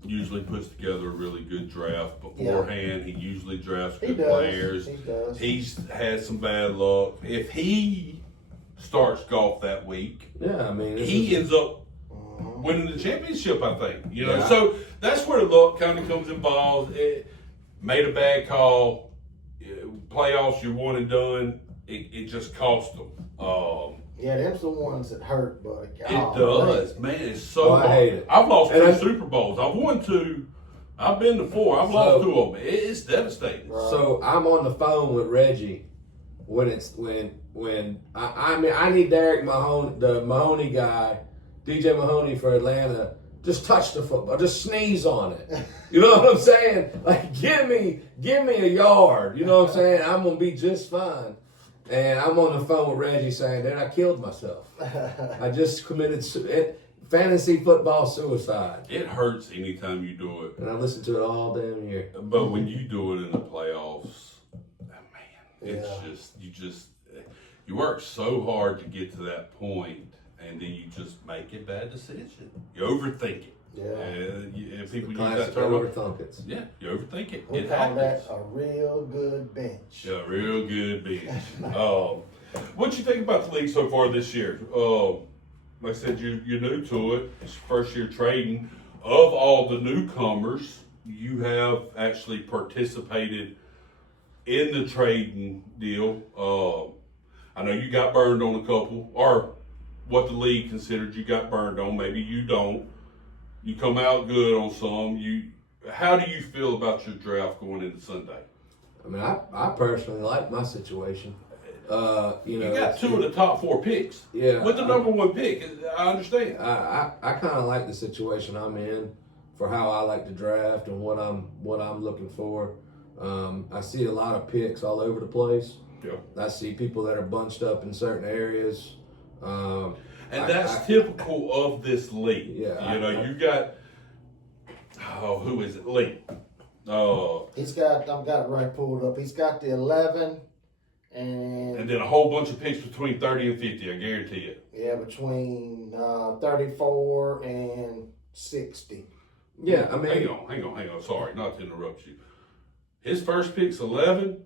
usually puts together a really good draft beforehand. He usually drafts he good does. players. He does. He's had some bad luck. If he starts golf that week, yeah, I mean, he ends up winning the championship, I think. You know, so that's where the luck kind of comes involved. Made a bad call. Playoffs, you're one and done. It just cost them. Yeah, them's the ones that hurt, buddy. It does, man. It's so Oh, I hard. hate it. I've lost And two I- Super Bowls. I've won two. I've been to four. I've lost two of them. It's devastating. So I'm on the phone with Reggie when I mean I need Derek Mahoney, the Mahoney guy, DJ Mahoney for Atlanta. Just touch the football. Just sneeze on it. You know what I'm saying? Like give me a yard. You know what I'm saying? I'm gonna be just fine. And I'm on the phone with Reggie saying, "Then I killed myself. I just committed fantasy football suicide." It hurts anytime you do it, And I listened to it all damn year. but when you do it in the playoffs, man, it's Yeah. you work so hard to get to that point, and then you just make a bad decision. You overthink it. Yeah. And people use Classic that term. overthunkets. Yeah, you overthink it. We It call happens. that a real good bench. Yeah, real good bench. What you think about the league so far this year? Like I said, you're new to it. It's your first year trading. Of all the newcomers, you have actually participated in the trading deal. I know you got burned on a couple, or what the league considered you got burned on. Maybe you don't. You come out good on some. How do you feel about your draft going into Sunday? I mean, I personally like my situation. You know, You got two of the top four picks. Yeah. With the number one pick, I understand. I kind of like the situation I'm in for how I like to draft and what I'm looking for. I see a lot of picks all over the place. Yeah. I see people that are bunched up in certain areas. And that's typical of this league. Yeah, You know, you got, who is it? Lee. I've got it right pulled up. He's got the 11 And then a whole bunch of picks between 30 and 50, I guarantee it. yeah, between 34 and 60. Yeah, I mean, Hang on. Sorry, not to interrupt you. His first pick's 11,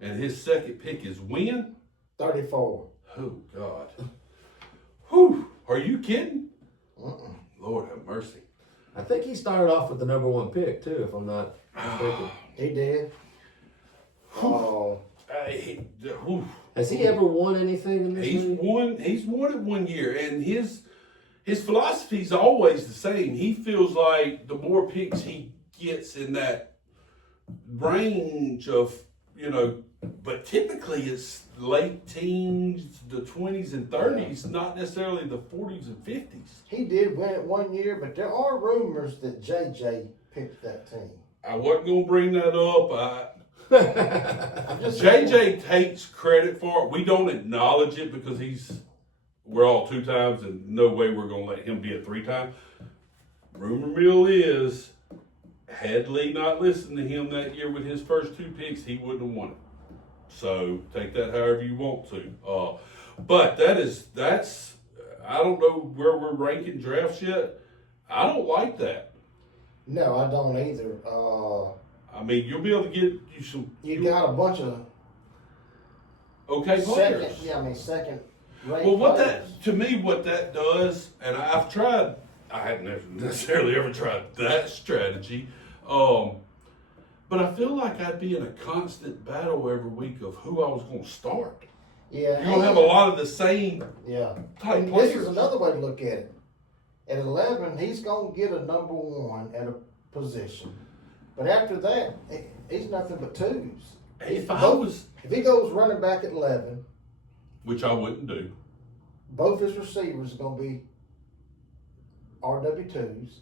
and his second pick is when? 34. Oh, God. Whew. Are you kidding? Lord have mercy. I think he started off with the number one pick too, if I'm not mistaken. He did. Oh, Whew. Has he ever won anything in this He's league? won it 1 year, and his philosophy's always the same. He feels like the more picks he gets in that range of, but typically it's late teens, the 20s and 30s, not necessarily the 40s and 50s. he did win it 1 year, but there are rumors that JJ picked that team. I wasn't going to bring that up. I'm just JJ takes credit for it. We don't acknowledge it because we're all 2 times, and no way we're going to let him be a 3-time. Rumor mill is, had Lee not listened to him that year with his first 2 picks, he wouldn't have won it. So take that however you want to. But that's I don't know where we're ranking drafts yet. I don't like that. No, I don't either. I mean, you'll be able to get you some. You got a bunch of okay players. second rate Well, what that does, and I've tried. I haven't necessarily ever tried that strategy. But I feel like I'd be in a constant battle every week of who I was going to start. Yeah, You're going to have a lot of the same type This players. is another way to look at it. At 11, he's going to get a number one at a position. But after that, he's nothing but twos. If I was, If he goes running back at 11, which I wouldn't do. both his receivers are going to be RW2s.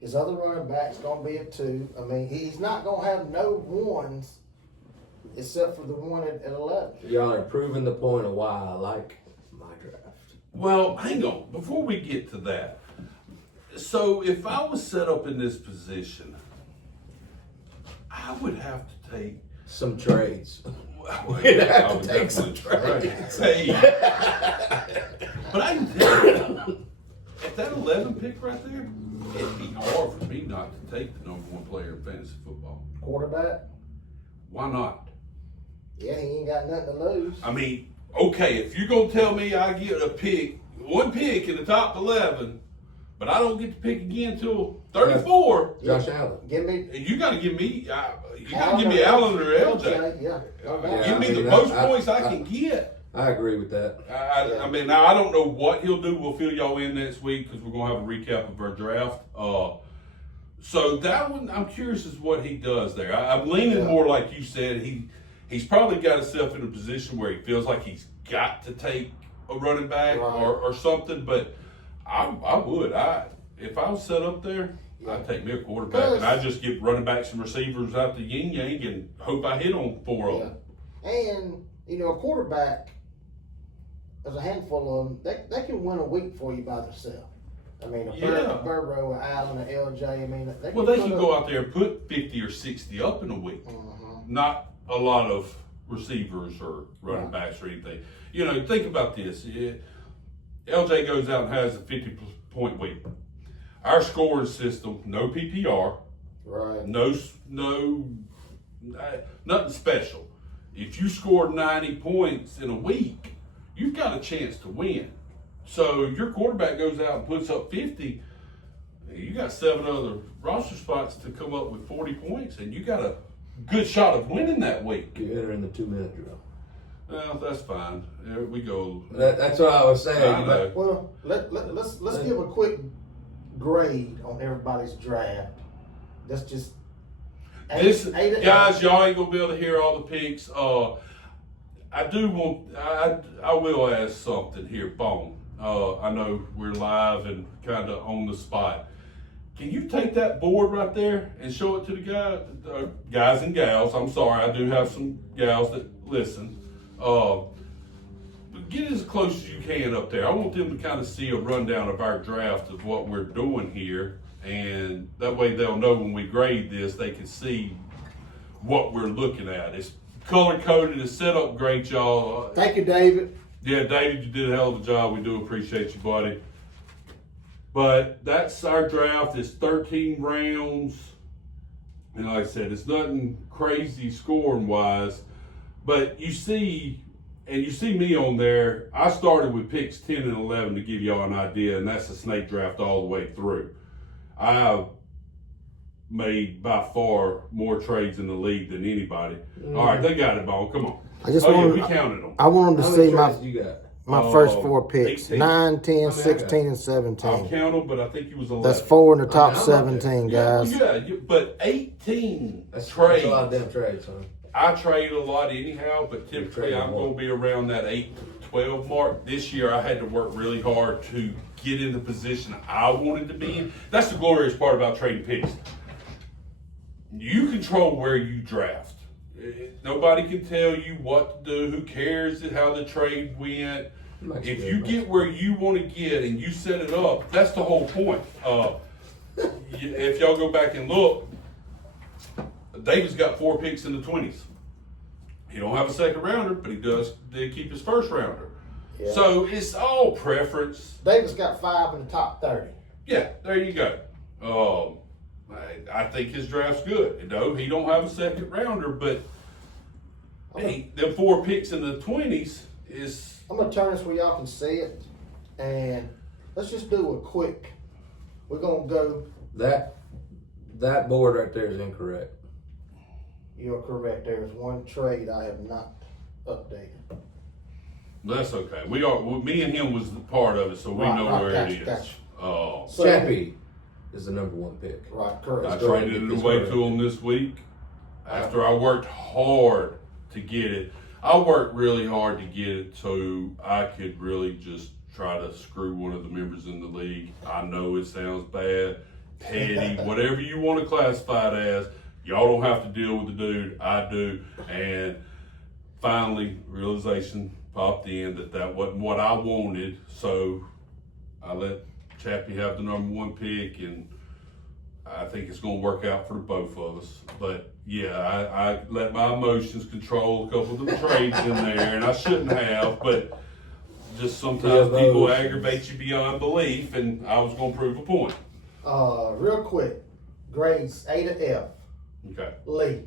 His other running back's going to be a 2. I mean, he's not going to have no ones except for the one at 11. Y'all are proving the point of why I like my draft. Well, hang on. Before we get to that, so if I was set up in this position, I would have to take. Some trades. Well, You'd yeah, have I to would take some definitely trades. trade. But I can tell you, at that 11 pick right there, it'd be hard for me not to take the number 1 player in fantasy football. Quarterback, Why not? yeah, he ain't got nothing to lose. I mean, okay, if you're gonna tell me I get a pick, 1 pick in the top 11, but I don't get to pick again until 34, Josh Allen. Give me you got to give me, Allen or LJ. Yeah. Yeah. Give me I the mean, most I- points I I- can get. I agree with that. I mean, now I don't know what he'll do. We'll fill y'all in next week because we're gonna have a recap of our draft. So that one, I'm curious as what he does there. I'm leaning more like you said. He's probably got himself in a position where he feels like he's got to take a running back Right. or something. But I would. If I was set up there, I'd take me a quarterback and I'd just get running backs and receivers out the yin yang and hope I hit on 4 of them. And, a quarterback, there's a handful of them, they can win a week for you by themselves. I mean, Yeah. Burrow, a Allen, a LJ, I mean, they Well, they can go out there and put 50 or 60 up in a week. Not a lot of receivers or running backs or anything. Think about this. LJ goes out and has a 50-point week. Our scoring system, no PPR, Right. nothing special. If you score 90 points in a week, you've got a chance to win. So your quarterback goes out and puts up 50. You got 7 other roster spots to come up with 40 points, and you got a good shot of winning that week. You hit her in the 2-minute drill. Well, that's fine. There we go. That's what I was saying. I know. Well, let's give a quick grade on everybody's draft. That's just Guys, y'all ain't gonna be able to hear all the picks. I will ask something here, Bone. I know we're live and kind of on the spot. Can you take that board right there and show it to the guys and gals? I'm sorry, I do have some gals that listen. But get as close as you can up there. I want them to kind of see a rundown of our draft of what we're doing here. And that way they'll know when we grade this, they can see what we're looking at. It's color coded, it's set up great, y'all. Thank you, David. Yeah, David, you did a hell of a job. We do appreciate you, buddy. But that's our draft. It's 13 rounds. And like I said, it's nothing crazy scoring wise. But you see me on there. I started with picks 10 and 11 to give y'all an idea, and that's a snake draft all the way through. I made by far more trades in the league than anybody. All right, they got it, Bone. Come on. I just we wanted, counted them. I want them How to many see trades you got? my first 4 picks. 18. 9, 10, I 16, and I'll 17. count them, but I think you was 11. That's 4 in the top I'm not there. 17, Yeah, guys. but 18 That's trades. a lot of damn trades, huh? I trade a lot anyhow, but typically trading I'm more. going to be around that 8 to 12 mark. This year I had to work really hard to get in the position I wanted to be in. That's the glorious part about trading picks. You control where you draft. Nobody can tell you what to do. Who cares how the trade went? If you get where you want to get and you set it up, that's the whole point. If y'all go back and look, David's got 4 picks in the 20s. He don't have a second rounder, but he did keep his first rounder. Yeah. So it's all preference. David's got 5 in the top 30. Yeah, there you go. I think his draft's good. No, he don't have a second rounder, but them 4 picks in the 20s is. I'm going to turn this where y'all can see it. And let's just do a quick. We're going to go. That board right there is incorrect. You're correct. There's one trade I have not updated. That's okay. Me and him was the part of it, so we Right, know right, where gotcha, it is. gotcha. Oh, So, Chappie, is the number 1 pick. Right, I correct. go ahead and traded get it this away quarterback. to him this week after I worked hard to get it. I worked really hard to get it so I could really just try to screw one of the members in the league. I know it sounds bad, petty, whatever you want to classify it as. Y'all don't have to deal with the dude. I do. And finally, realization popped in that wasn't what I wanted. So I let Chappie have the number 1 pick, and I think it's going to work out for the both of us. But yeah, I let my emotions control a couple of the trades in there, and I shouldn't have. But just sometimes Yeah, people those- aggravate you beyond belief, and I was going to prove a point. Real quick, grades A to F. Okay. Lee.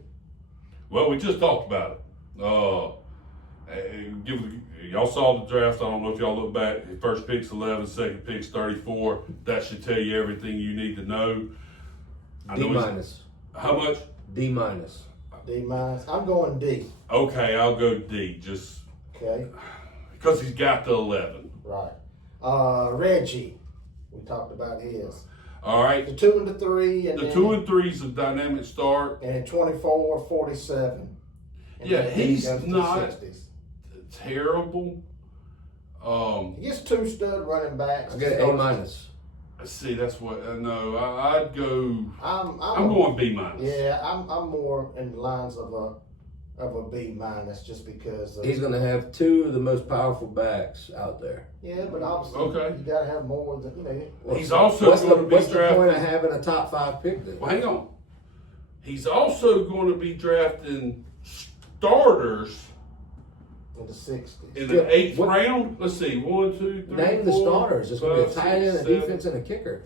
Well, we just talked about it. Y'all saw the draft. I don't know if y'all look back. The first pick's 11, second pick's 34. That should tell you everything you need to know. I D know it's- minus. How much? D minus. D minus. I'm going D. Okay, I'll go D, just Okay. because he's got the 11. Right. Reggie. We talked about his. All right. The 2 and the 3, and The then, 2 and 3's a dynamic start. and then 24, 47. And Yeah, then he's goes to not- 60s. Terrible. He gets 2 stud running backs. I get an A minus. See, that's what. No, I'd go. I'm going B minus. Yeah, I'm more in the lines of a B minus just because. He's going to have 2 of the most powerful backs out there. Yeah, but obviously Okay. you gotta have more than He's also what's going to be what's the point drafting. of having a top 5 pick then? Well, hang on. He's also going to be drafting starters in the 60s. in the Yeah, 8th what- round. Let's see, 1, 2, 3, Name the 4, starters. It's going to be a 5, tight end, a 6, 7. defense, and a kicker.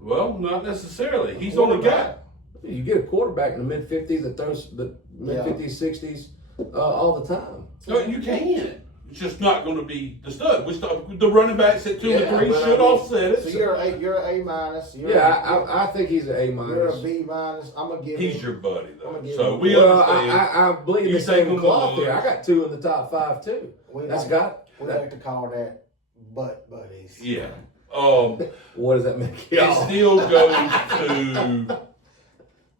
Well, not necessarily. He's on the guy. You get a quarterback in the mid 50s, the mid 50s, 60s, all the time. No, you can. It's just not going to be the stud. The running backs at 2 Yeah, and 3 but I should mean- offset So it. you're A minus. Yeah, I think he's an A You're a minus. B minus. I'm gonna give He's him. your buddy, I'm though. gonna give So him- we Well, understand. I believe You the take same him cloth on. here. I got 2 in the top 5 too. We That's like, got. we like to call that butt buddies. Yeah. What does that make It y'all? still goes to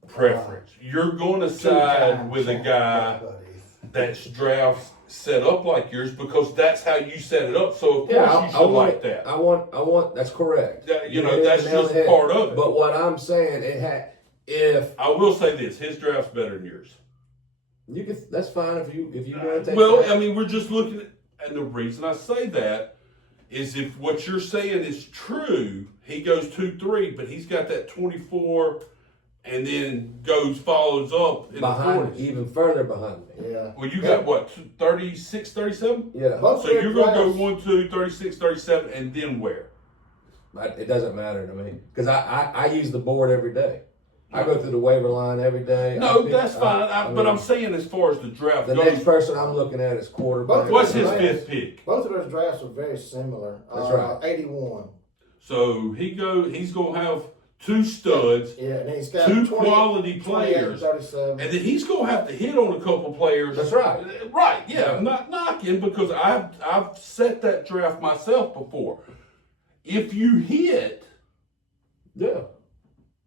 preference. You're going to side Two-time with a champ guy butt buddies. that's draft set up like yours because that's how you set it up. So of course Yeah, you should like that. I want. That's correct. You know, hit that's the nail on just the head. part of it. But what I'm saying, if I will say this: his draft's better than yours. you can, that's fine if you want to take. Well, that. I mean, we're just looking at, and the reason I say that is if what you're saying is true, he goes 2-3, but he's got that 24, and then follows up in behind, the 40s. even further behind me. Yeah. Well, you got what, 36, 37? Yeah, Both So their you're going to go drafts- 1, 2, 36, 37, and then where? but it doesn't matter to me because I use the board every day. I go through the waiver line every day. No, I pick- that's fine. I But mean, I'm saying as far as the draft the goes, next person I'm looking at is quarterback. what's his Right. 5th pick? Both of those drafts are very similar. That's right. 81. So he's going to have 2 studs, Yeah, and he's got 2 20 quality 28, players. 37. And then he's going to have to hit on a couple players. That's right. Right, yeah. Yeah. I'm not knocking because I've set that draft myself before. If you hit, Yeah,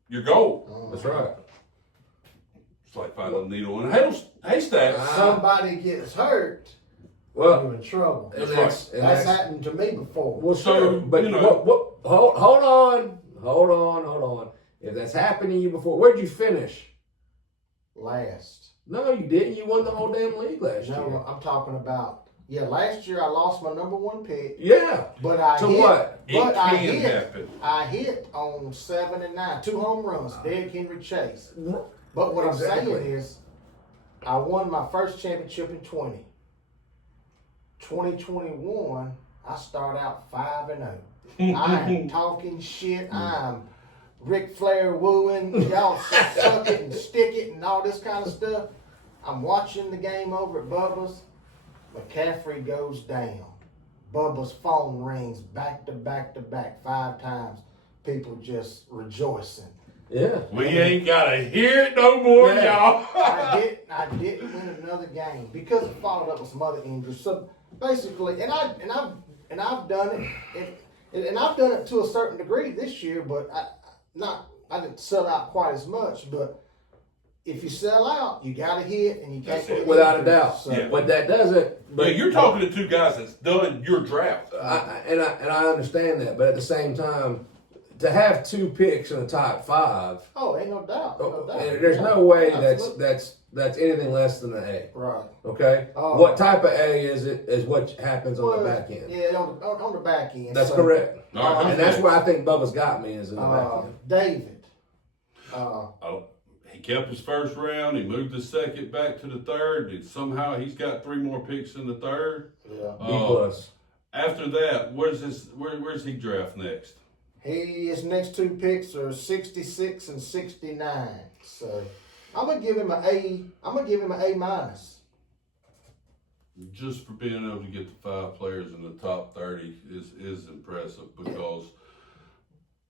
you're gold. that's right. It's like finding a needle in a haystack. Somebody gets hurt, Well, you're in trouble. and That's That's happened to me before. Well, So, sure, but you know- hold on. If that's happened to you before, where'd you finish? Last. No, you didn't. You won the whole damn league last year. No, I'm talking about. Yeah, last year I lost my number 1 pick, Yeah. but I To hit. what? It But I can hit. happen. I hit on 7 and 9, 2 home runs. Derrick Henry Chase. But what Exactly. I'm saying is, I won my first championship in 20. 2021, I start out 5-0. I am talking shit. I'm Ric Flair wooing. Y'all suck it and stick it and all this kind of stuff. I'm watching the game over at Bubba's. McCaffrey goes down. Bubba's phone rings back to back to back 5 times. People just rejoicing. Yeah. We ain't got to hear it no more, Yeah. y'all. I didn't win another game because it followed up with some other injuries. So basically, and I've done it, and I've done it to a certain degree this year. But I didn't sell out quite as much, but if you sell out, you got to hit and you can't That's it. get Without a injured. doubt. So, Yeah. But that doesn't. But Yeah, you're talking to two guys that's done your draft. And I understand that, but at the same time, to have 2 picks in the top 5, Oh, ain't no doubt. No doubt. there's Yeah, no way absolutely. that's anything less than an A. Right. Okay. Oh. What type of A is it? Is what happens on the back end. Yeah, on the back end. That's So, correct. All right, And who's that's next? where I think Bubba's got me is in the back end. David. Oh, he kept his first round. He moved the second back to the third. And somehow he's got 3 more picks in the third. Yeah. B plus. After that, where's he draft next? His next 2 picks are 66 and 69. So I'm gonna give him an A. I'm gonna give him an A minus. Just for being able to get the 5 players in the top 30 is impressive, because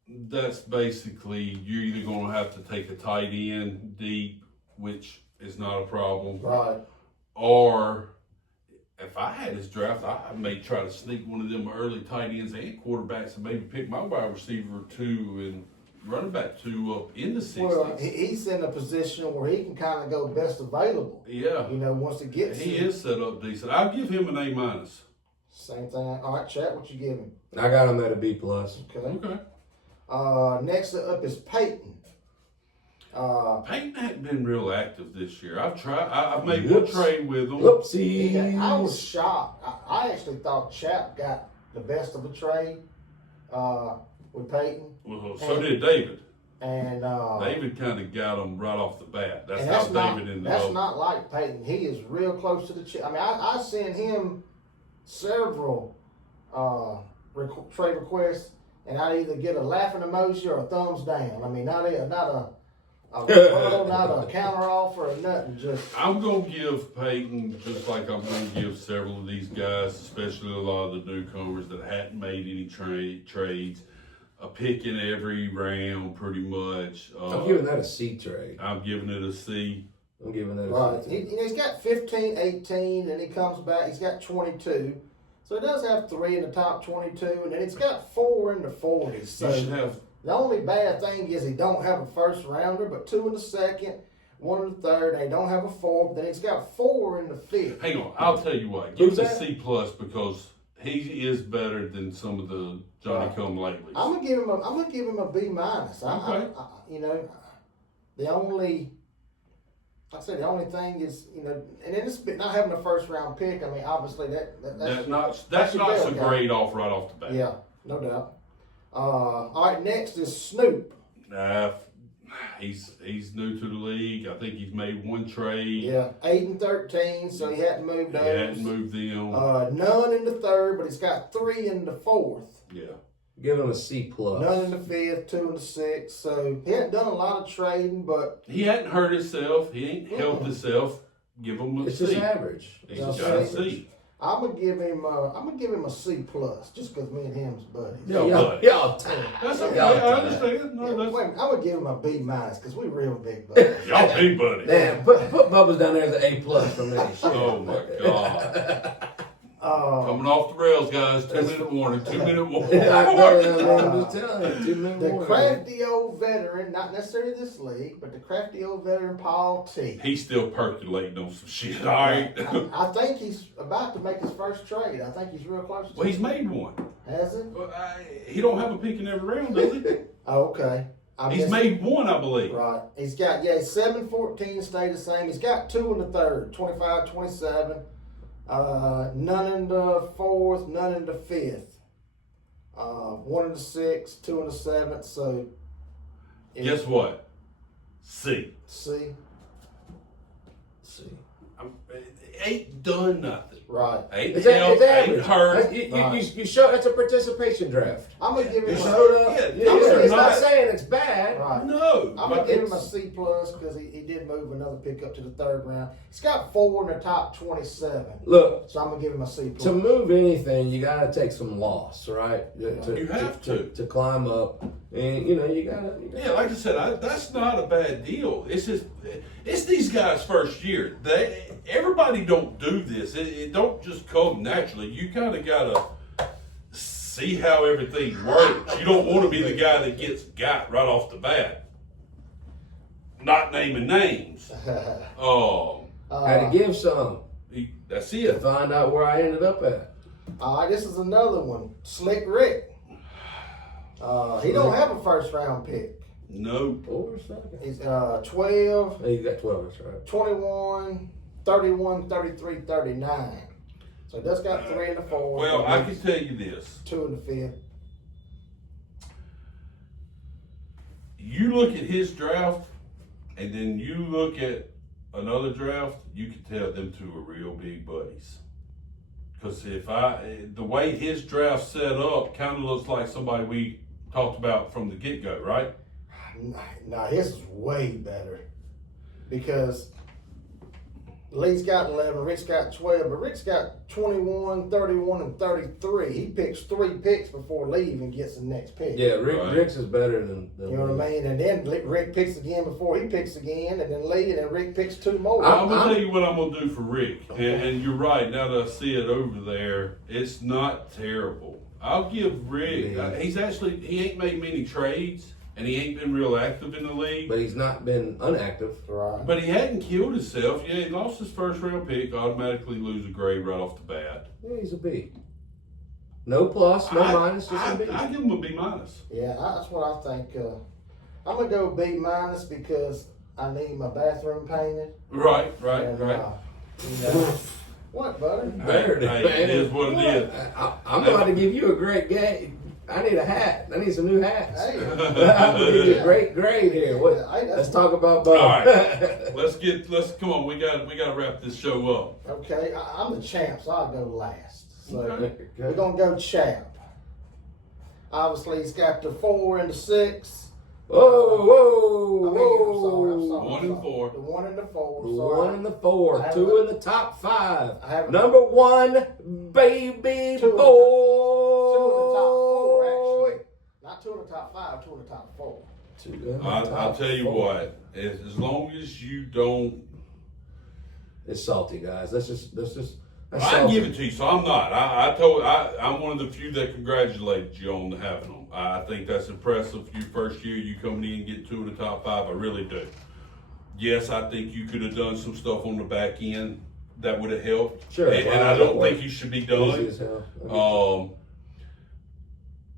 that's basically, you're either going to have to take a tight end deep, which is not a problem, Right. or if I had his draft, I may try to sneak one of them early tight ends and quarterbacks and maybe pick my wide receiver 2 and running back 2 up in the 60s. Well, he's in a position where he can kind of go best available. Yeah, You know, once it gets he to is set up decent. I'll give him an A minus. Same thing. All right, chat. What you give him? I got him at a B plus. Okay. Okay. Next up is Peyton. Peyton hadn't been real active this year. I've made Whoops. one trade with him. Whoopsies. I was shocked. I actually thought Chap got the best of the trade with Peyton, Well, so did David. and David kind of got him right off the bat. That's and how that's not David ended that's up. not like Peyton. He is real close to the chip. I mean, I sent him several trade requests, and I'd either get a laughing emoji or a thumbs down. I mean, not a rebuttal, not a counter offer or nothing. Just I'm going to give Peyton, just like I'm going to give several of these guys, especially a lot of the newcomers that hadn't made any trades, a pick in every round pretty much. I'm giving that a C trade. I'm giving it a C. I'm giving that a right. C. He's got 15, 18, and he comes back. He's got 22. So he does have 3 in the top 22, and then he's got 4 in the 40s. So You should have. the only bad thing is he don't have a first rounder, but 2 in the second, 1 in the third, and he don't have a 4th. Then he's got 4 in the 5th. Hang on, I'll tell you what. Give Who's it a that? C plus, because he is better than some of the Johnny Right. Come Latelys. I'm gonna give him a B minus. Okay. You know, the only thing is, you know, and then it's not having a first round pick. I mean, obviously That's not your so bell guy. great off right off the bat. Yeah, no doubt. All right, next is Snoop. He's new to the league. I think he's made 1 trade. Yeah, 8 and 13, so he hadn't moved He those. hadn't moved them. None in the third, but he's got 3 in the 4th. Yeah. Give him a C plus. None in the 5th, 2 in the 6th. So he hadn't done a lot of trading, but He hadn't hurt himself. He ain't helped himself. Give him a It's C. just average. He's Just got a average. C. I'm gonna give him a C plus, just because me and him's buddies. Yeah. Y'all tight. That's okay. Y'all I tight. understand. No, Yeah, that's, wait, I'm gonna give him a B minus because we real big buddies. y'all big buddy. Damn, put Bubba's down there as an A plus for me. Shit. Oh my God. Uh, Coming off the rails, guys. 2-minute warning. 2-minute warning. I'm just telling you, 2 minutes the more. crafty old veteran, not necessarily this league, but the crafty old veteran Paul T. He's still percolating on some shit. All right. I think he's about to make his first trade. I think he's real close to Well, it. he's made one. Has he? Well, he don't have a pick in every round, does he? Oh, okay. I He's missed- made 1, I believe. Right. He's got, 7-14 stay the same. He's got 2 in the third, 25-27. None in the 4th, none in the 5th. 1 in the 6th, 2 in the 7th. So, Guess what? C. See? See. Ain't done nothing. Right. Ain't It's helped, ain't average. hurt. You show that's a participation draft. I'm going to give him You a, showed up. Yeah, Yeah, these are it's not not- saying it's bad. right. No. I'm but going to give him a it's- C plus because he did move another pick up to the 3rd round. He's got 4 in the top 27. Look, So I'm going to give him a C plus. to move anything, you got to take some loss, right? You have to. climb up, and you got to. Yeah, like I said, that's not a bad deal. It's just, it's these guys' first year. Everybody don't do this. It don't just come naturally. You kind of gotta see how everything works. You don't want to be the guy that gets got right off the bat. Not naming names. Had to give some That's to it. find out where I ended up at. This is another one. Slick Rick. He don't have a first round pick. No. Or second. He's 12, Oh, you got 12, that's right. 21, 31, 33, 39. So that's got 3 in the 4. Well, I can tell you this. 2 in the 5th. You look at his draft, and then you look at another draft, you can tell them two are real big buddies. Because the way his draft set up kind of looks like somebody we talked about from the get-go, right? Now his is way better because Lee's got 11, Rick's got 12, but Rick's got 21, 31, and 33. He picks 3 picks before Lee even gets the next pick. Yeah, Right. Rick's is better than You know what I mean? And then Rick picks again before he picks again, and then Lee, and then Rick picks 2 more. I'm going to tell you what I'm going to do for Rick. And you're right, now that I see it over there, it's not terrible. I'll give Rick, Yeah. he ain't made many trades, and he ain't been real active in the league. But he's not been unactive. Right. But he hadn't killed himself. Yeah, he lost his first round pick, automatically lose a grade right off the bat. Yeah, he's a B. No plus, no minus, just a B. I give him a B minus. Yeah, that's what I think. I'm gonna go B minus because I need my bathroom painted. Right. And, you know, what, buddy? Better than Hey, it is what it is. I'm about to give you a great game. I need a hat. I need some new hats. Hey. I'm gonna give you a great grade here. Let's talk about both. All right. Let's come on. We got to wrap this show up. Okay, I'm the champ, so I'll go last. So Okay. we're gonna go champ. Obviously, he's got the 4 and the 6. Whoa. I'm sorry. 1 and 4. The 1 and the 4. The Sorry. 1 and the 4, I have 2 a- in the top 5. I have a- Number 1, baby 2 in the boy. 2 in the top 4, actually. Not 2 in the top 5, 2 in the top 4. 2 in the I'll top tell you 4. what. As long as you don't, It's salty, guys. That's I salty. give it to you. So I'm not. I'm one of the few that congratulated you on having them. I think that's impressive. Your first year, you coming in and get 2 in the top 5. I really do. Yes, I think you could have done some stuff on the back end that would have helped. Sure. And I don't think you should be Easy done. as hell.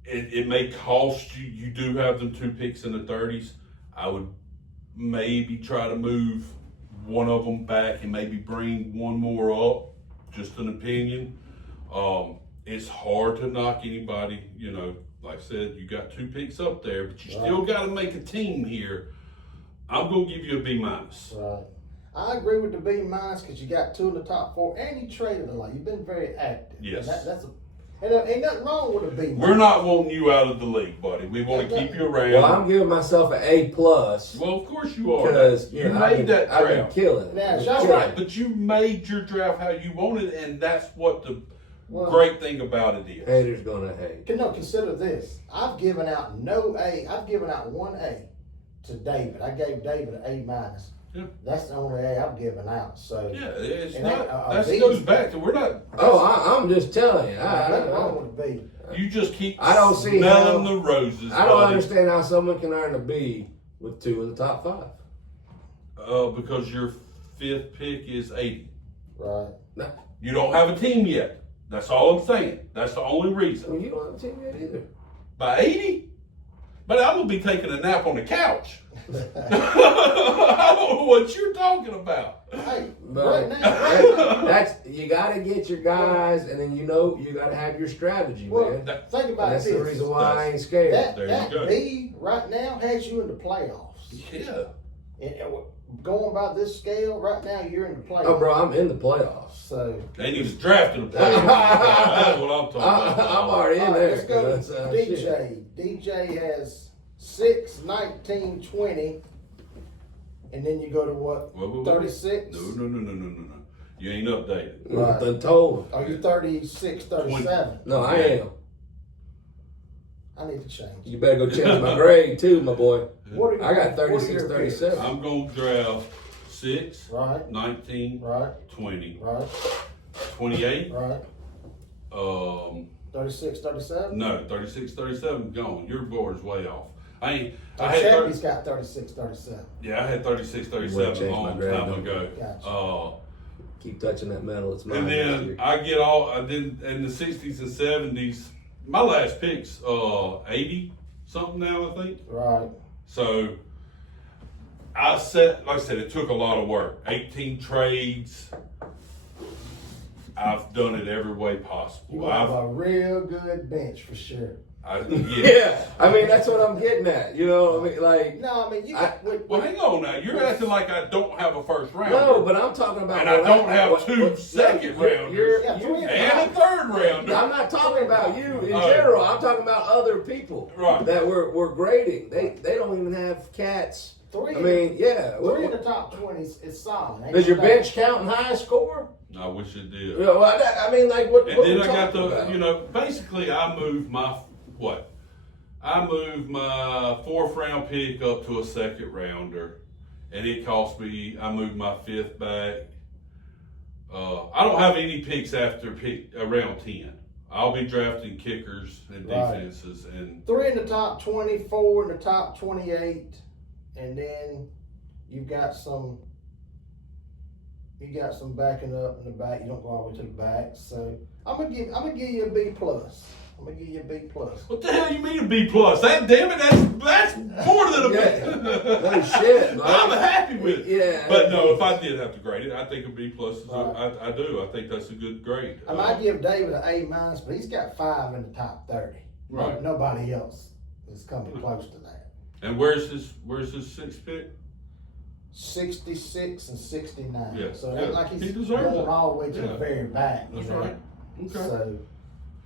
It may cost you. You do have them 2 picks in the 30s. I would maybe try to move one of them back and maybe bring one more up. Just an opinion. It's hard to knock anybody. You know, like I said, you got 2 picks up there, but you still got to make a team here. I'm gonna give you a B minus. Right. I agree with the B minus because you got 2 in the top 4 and you traded a lot. You've been very active. Yes. And ain't nothing wrong with a B minus. We're not wanting you out of the league, buddy. We want to keep you around. Well, I'm giving myself an A plus Well, of course you are. because You I've made been- that I've been draft. killing it. Now, Been y'all killing Right, it. but you made your draft how you wanted, and that's what the Well- great thing about it is. Haters gonna hate. No, consider this. I've given out no A. I've given out 1 A to David. I gave David an A minus. Yeah. That's the only A I've given out. So Yeah, it's And not. that- That goes back to we're not. Oh, I'm just telling you. nothing wrong with a B. You just keep I don't see smelling how- the roses. I don't buddy. understand how someone can earn a B with 2 in the top 5. Because your 5th pick is 80. Right. You don't have a team yet. That's all I'm saying. That's the only reason. Well, you don't have a team yet either. By 80? But I'm gonna be taking a nap on the couch. I don't know what you're talking about. Hey, But right now. that's you got to get your guys, and then you got to have your strategy, Well, man. think And about that's this. the reason why I ain't scared. There you That go. B right now has you in the playoffs. Yeah. And going by this scale, right now you're in the playoffs. Oh, bro, I'm in the playoffs. So And he was drafted a player. That's what I'm talking about. I'm already in all right, there. let's go That's, to shit. DJ. DJ has 6, 19, 20. And then you go to what? Wait. 36? No. You ain't updated. Right. Done told. Are you 36, 37? No, I am. I need to change. You better go change my grade too, my boy. What are I got what are 36, your 37. I'm going to draft 6, picks? Right, 19, right, 20, right, 28, right. 36, 37? No, 36, 37 gone. Your board's way off. I Chevy's got 36, 37. Yeah, I had 36, Well, 37 a change my long grade, time don't ago. Gotcha. Keep touching that metal. It's mine. And then I did in the 60s and 70s. My last pick's 80 something now, I think. Right. So like I said, it took a lot of work. 18 trades. I've done it every way possible. You have a real good bench for sure. Yeah, I mean that's what I'm getting at. You know, I mean, like, No, I mean you. Well, hang on now. You're acting like I don't have a first rounder. no, but I'm talking about. And I don't have two second rounders Yeah, three and a third rounder. I'm not talking about you in Oh. general. I'm talking about other people Right. that we're grading. They don't even have cats. Three. I mean, yeah. Three in the top 20 is solid. Ain't Does your no doubt. bench count in highest score? I wish it did. Yeah, well, I mean, like what? And what then we I got talking about? the, you know, basically I moved my fourth round pick up to a second rounder, and it cost me. I moved my fifth back. I don't have any picks after round 10. I'll be drafting kickers and Right. defenses, and 3 in the top 20, 4 in the top 28, and then you've got some. You got some backing up in the back. You don't go all the way to the back, so I'm gonna give you a B plus. I'm gonna give you a B plus. what the hell you mean a B plus? That damn it, that's more than a B. No shit, man. I'm happy with it. Yeah. But no, if I did have to grade it, I think a B plus is Right. I do. I think that's a good grade. I might give David an A minus, but he's got 5 in the top 30. Right. Nobody else is coming close to that. And where's his sixth pick? 66 and 69. Yeah, So yeah. ain't like He he's deserves going it. all the way to Yeah. the very back. That's you know? right. Okay. So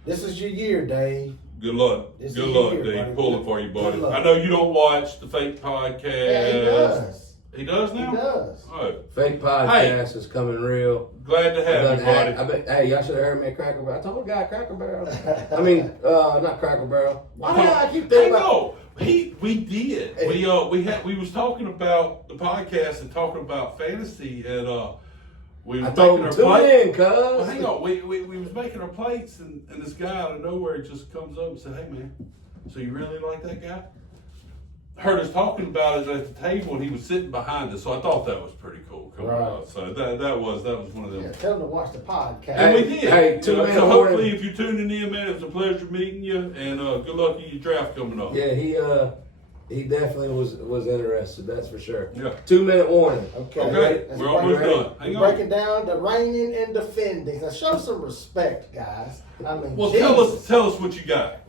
this is your year, Dave. Good luck. This Good is luck, here, Dave. buddy. Pulling for you, buddy. Good luck. I know you don't watch the fake podcast. Yeah, he does. He does now? He does. Oh, Fake podcast is coming real. glad to have you, buddy. Hey, y'all should have heard me at Cracker Barrel. I told the guy Cracker Barrel. I mean, not Cracker Barrel. Why do I keep I thinking about? know. We did. We was talking about the podcast and talking about fantasy, and we I was told making him our tune plates. in, cuz. Well, hang on. We was making our plates, and this guy out of nowhere just comes up and said, "Hey, man, so you really like that guy?" Heard us talking about it at the table, and he was sitting behind us, so I thought that was pretty cool. Coming Right. out. So that was one of them. Yeah, tell him to watch the podcast. And we did. Hey, You know, 2 so man hopefully, warning. if you're tuning in, man, it's a pleasure meeting you, and good luck in your draft coming up. Yeah, he definitely was interested. That's for sure. Yeah. 2-minute warning. Okay. Okay, Let's we're break- almost ready. done. Hang We're on. breaking down the reigning and defending. Now show some respect, guys. I mean, Well, Jesus. tell us what you got.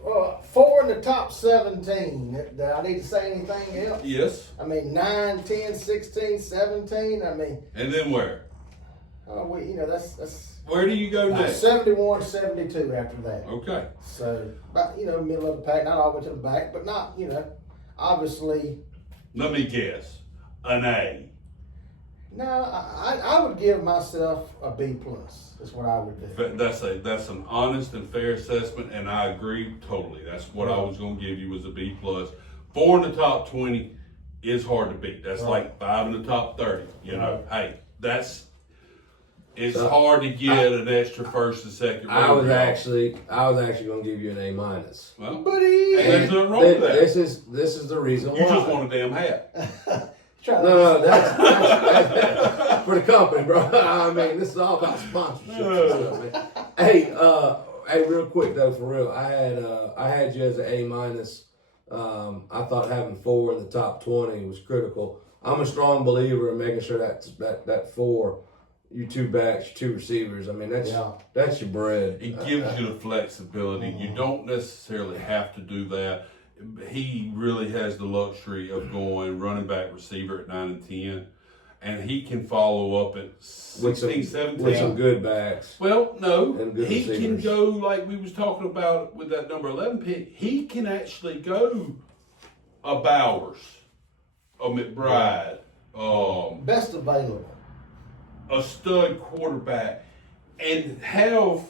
4 in the top 17. Do I need to say anything else? Yes. I mean, 9, 10, 16, 17. I mean, And then where? that's Where do you go next? 71, 72 after that. Okay. So, but middle of the pack, not all the way to the back, but not, obviously. Let me guess. An A. No, I would give myself a B plus. Is what I would do. That's an honest and fair assessment, and I agree totally. That's what I was going to give you was a B plus. 4 in the top 20 is hard to beat. That's Right. like 5 in the top 30. You know, hey, it's So, hard to get an extra first and second. I was round. actually going to give you an A minus. Well, Buddy! and there's nothing wrong with that. This is the reason You why. just want a damn hat. No, that's for the company, bro. I mean, this is all about sponsorship and stuff, man. Hey, real quick though, for real, I had you as an A minus. I thought having 4 in the top 20 was critical. I'm a strong believer in making sure that 4, you 2 backs, 2 receivers. I mean, that's your bread. It gives you the flexibility. You don't necessarily have to do that. He really has the luxury of going running back receiver at 9 and 10, and he can follow up at 16, 17. With some good backs. Well, no, And good he can receivers. go like we was talking about with that number 11 pick. He can actually go a Bowers, a McBride, Best available. a stud quarterback, and have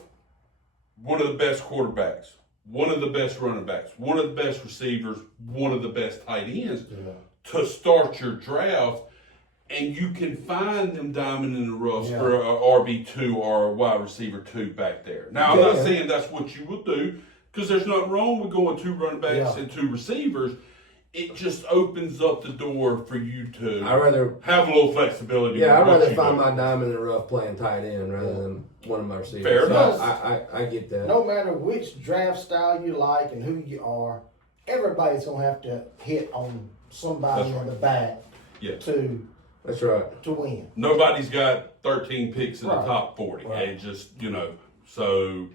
one of the best quarterbacks, one of the best running backs, one of the best receivers, one of the best tight ends to start your draft. And you can find them diamond in the roughs Yeah. for a RB2 or a wide receiver 2 back there. Now, I'm not saying that's what you would do, because there's nothing wrong with going 2 running backs and 2 receivers. It just opens up the door for you to I'd rather have a little flexibility. Yeah, I'd with what rather you find do. my diamond in the rough playing tight end rather than one of my receivers. Fair So enough. I get that. No matter which draft style you like and who you are, everybody's gonna have to hit on somebody That's in the back Yeah. That's right. to win. Nobody's got 13 picks in the Right. top 40. Right. It just, so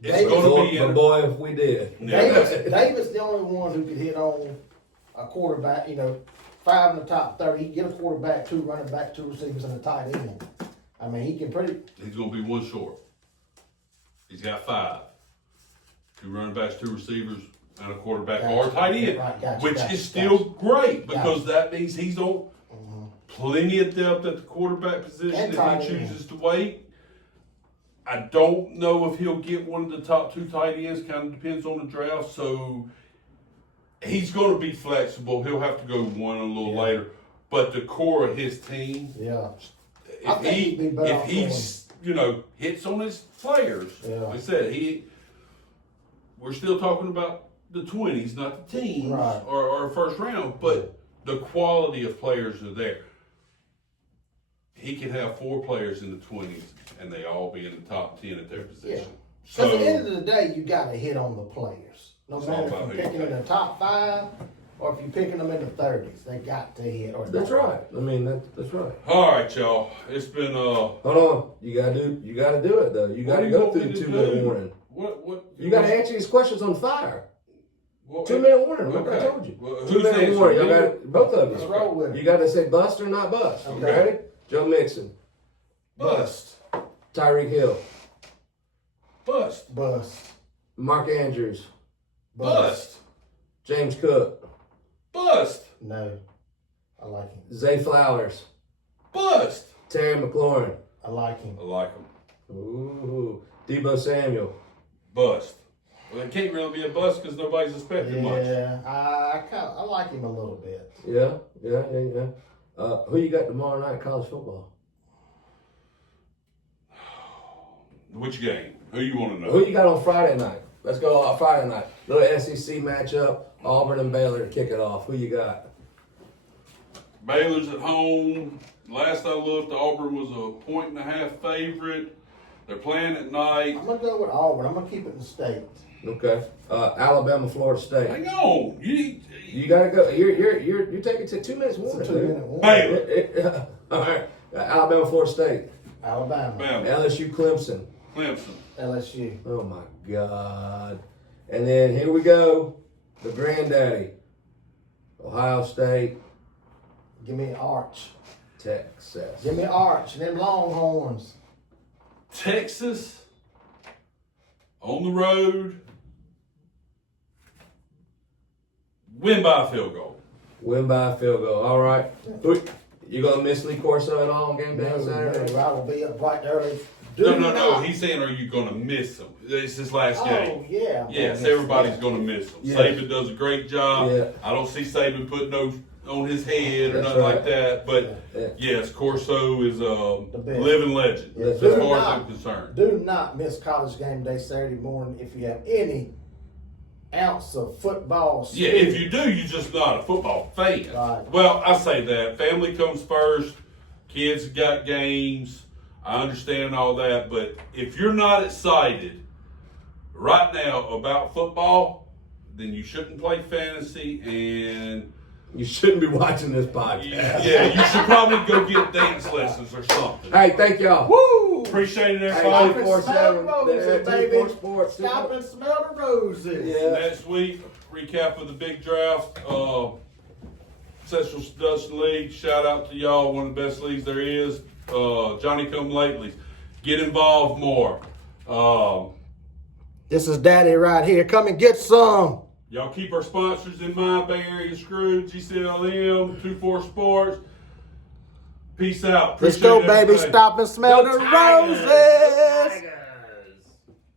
it's Davis- going to be But boy, if we did. Davis the only one who could hit on a quarterback, 5 in the top 30. He can get a quarterback, 2 running back, 2 receivers, and a tight end. I mean, he can pretty. He's going to be one short. He's got 5. 2 running backs, 2 receivers, and a quarterback Gotcha. or a tight end, Right, gotcha, which gotcha, is still great because Gotcha. that means he's on plenty of depth at the quarterback position And if tight he end. chooses to wait. I don't know if he'll get one of the top 2 tight ends. Kind of depends on the draft. So he's going to be flexible. He'll have to go one a little later. But the core of his team, Yeah. I think he'd be better if off he's hits on his players, Yeah. like I said, we're still talking about the 20s, not the teens Right. or first round, but the quality of players are there. He can have 4 players in the 20s, and they all be in the top 10 at their position. So, at the end of the day, you got to hit on the players. No It's matter all if about you're who you picking in pick. the top 5 or if you're picking them in the 30s. They got to hit. Or That's right. I mean, that's right. All right, y'all. It's been Hold on. You gotta do it though. You gotta go through the 2-minute warning. What You gotta answer these questions on fire. What, 2-minute warning. Look, I Okay. told you. Well, who's 2-minute answering? warning. Y'all You? got both of Let's you. roll with it. You gotta say bust or not bust. Okay. Ready? Joe Mixon, Bust. Tyreek Hill, Bust. Bust. Mark Andrews, Bust. James Cook, Bust. No. I like him. Zay Flowers, Bust. Terry McLaurin, I like him. I like him. ooh, Debo Samuel, Bust. Well, it can't really be a bust because nobody's expecting much. Yeah, I like him a little bit. yeah. Who you got tomorrow night college football? Which game? Who you want to know? Who you got on Friday night? Let's go on Friday night. Little SEC matchup, Auburn and Baylor to kick it off. Who you got? Baylor's at home. Last I looked, Auburn was a 1.5 favorite. They're playing at night. I'm gonna go with Auburn. I'm gonna keep it in the state. Okay. Alabama, Florida State. Hang on. You gotta go. You're taking 2 minutes It's a warning. 2-minute warning. Baylor. All right. Alabama, Florida State. Alabama. Bama. LSU, Clemson. Clemson. LSU. Oh my God. And then here we go. The granddaddy. Ohio State, Give me Arch. Texas. Give me Arch and them Longhorns. Texas. On the road. Win by a field goal. Win by a field goal. All right. You gonna miss Lee Corso at all on game day on Saturday? No, I will be up bright early. No. not- He's saying, are you going to miss him? It's his last Oh, game. yeah. Yes, everybody's going to miss him. Yeah. Saban does a great job. Yeah. I don't see Saban putting no on his head or That's nothing right. like that. But Yeah. yes, Corso is a best. living legend Yeah, as do far as not- I'm concerned. Do not miss college game day Saturday morning if you have any ounce of football. Yeah, spirit. if you do, you're just not a football fan. Right. Well, I say that. Family comes first. Kids got games. I understand all that. But if you're not excited right now about football, then you shouldn't play fantasy. And You shouldn't be watching this podcast. yeah, you should probably go get dance lessons or something. Hey, thank y'all. Woo! Appreciate it, Hey, everybody. 247, Smell the roses, there, baby. 24 Sports. Stop and smell the roses. Yeah. Next week, recap of the big draft. Central Seduction League. Shout out to y'all. One of the best leagues there is. Johnny Come Latelys. Get involved more. This is Daddy right here. Come and get some. Y'all keep our sponsors in mind. Bay Area Screw, GCLM, 24 Sports. Peace out. Let's Appreciate go, it, baby. everybody. Stop and smell Go the Tigers. roses. Tigers.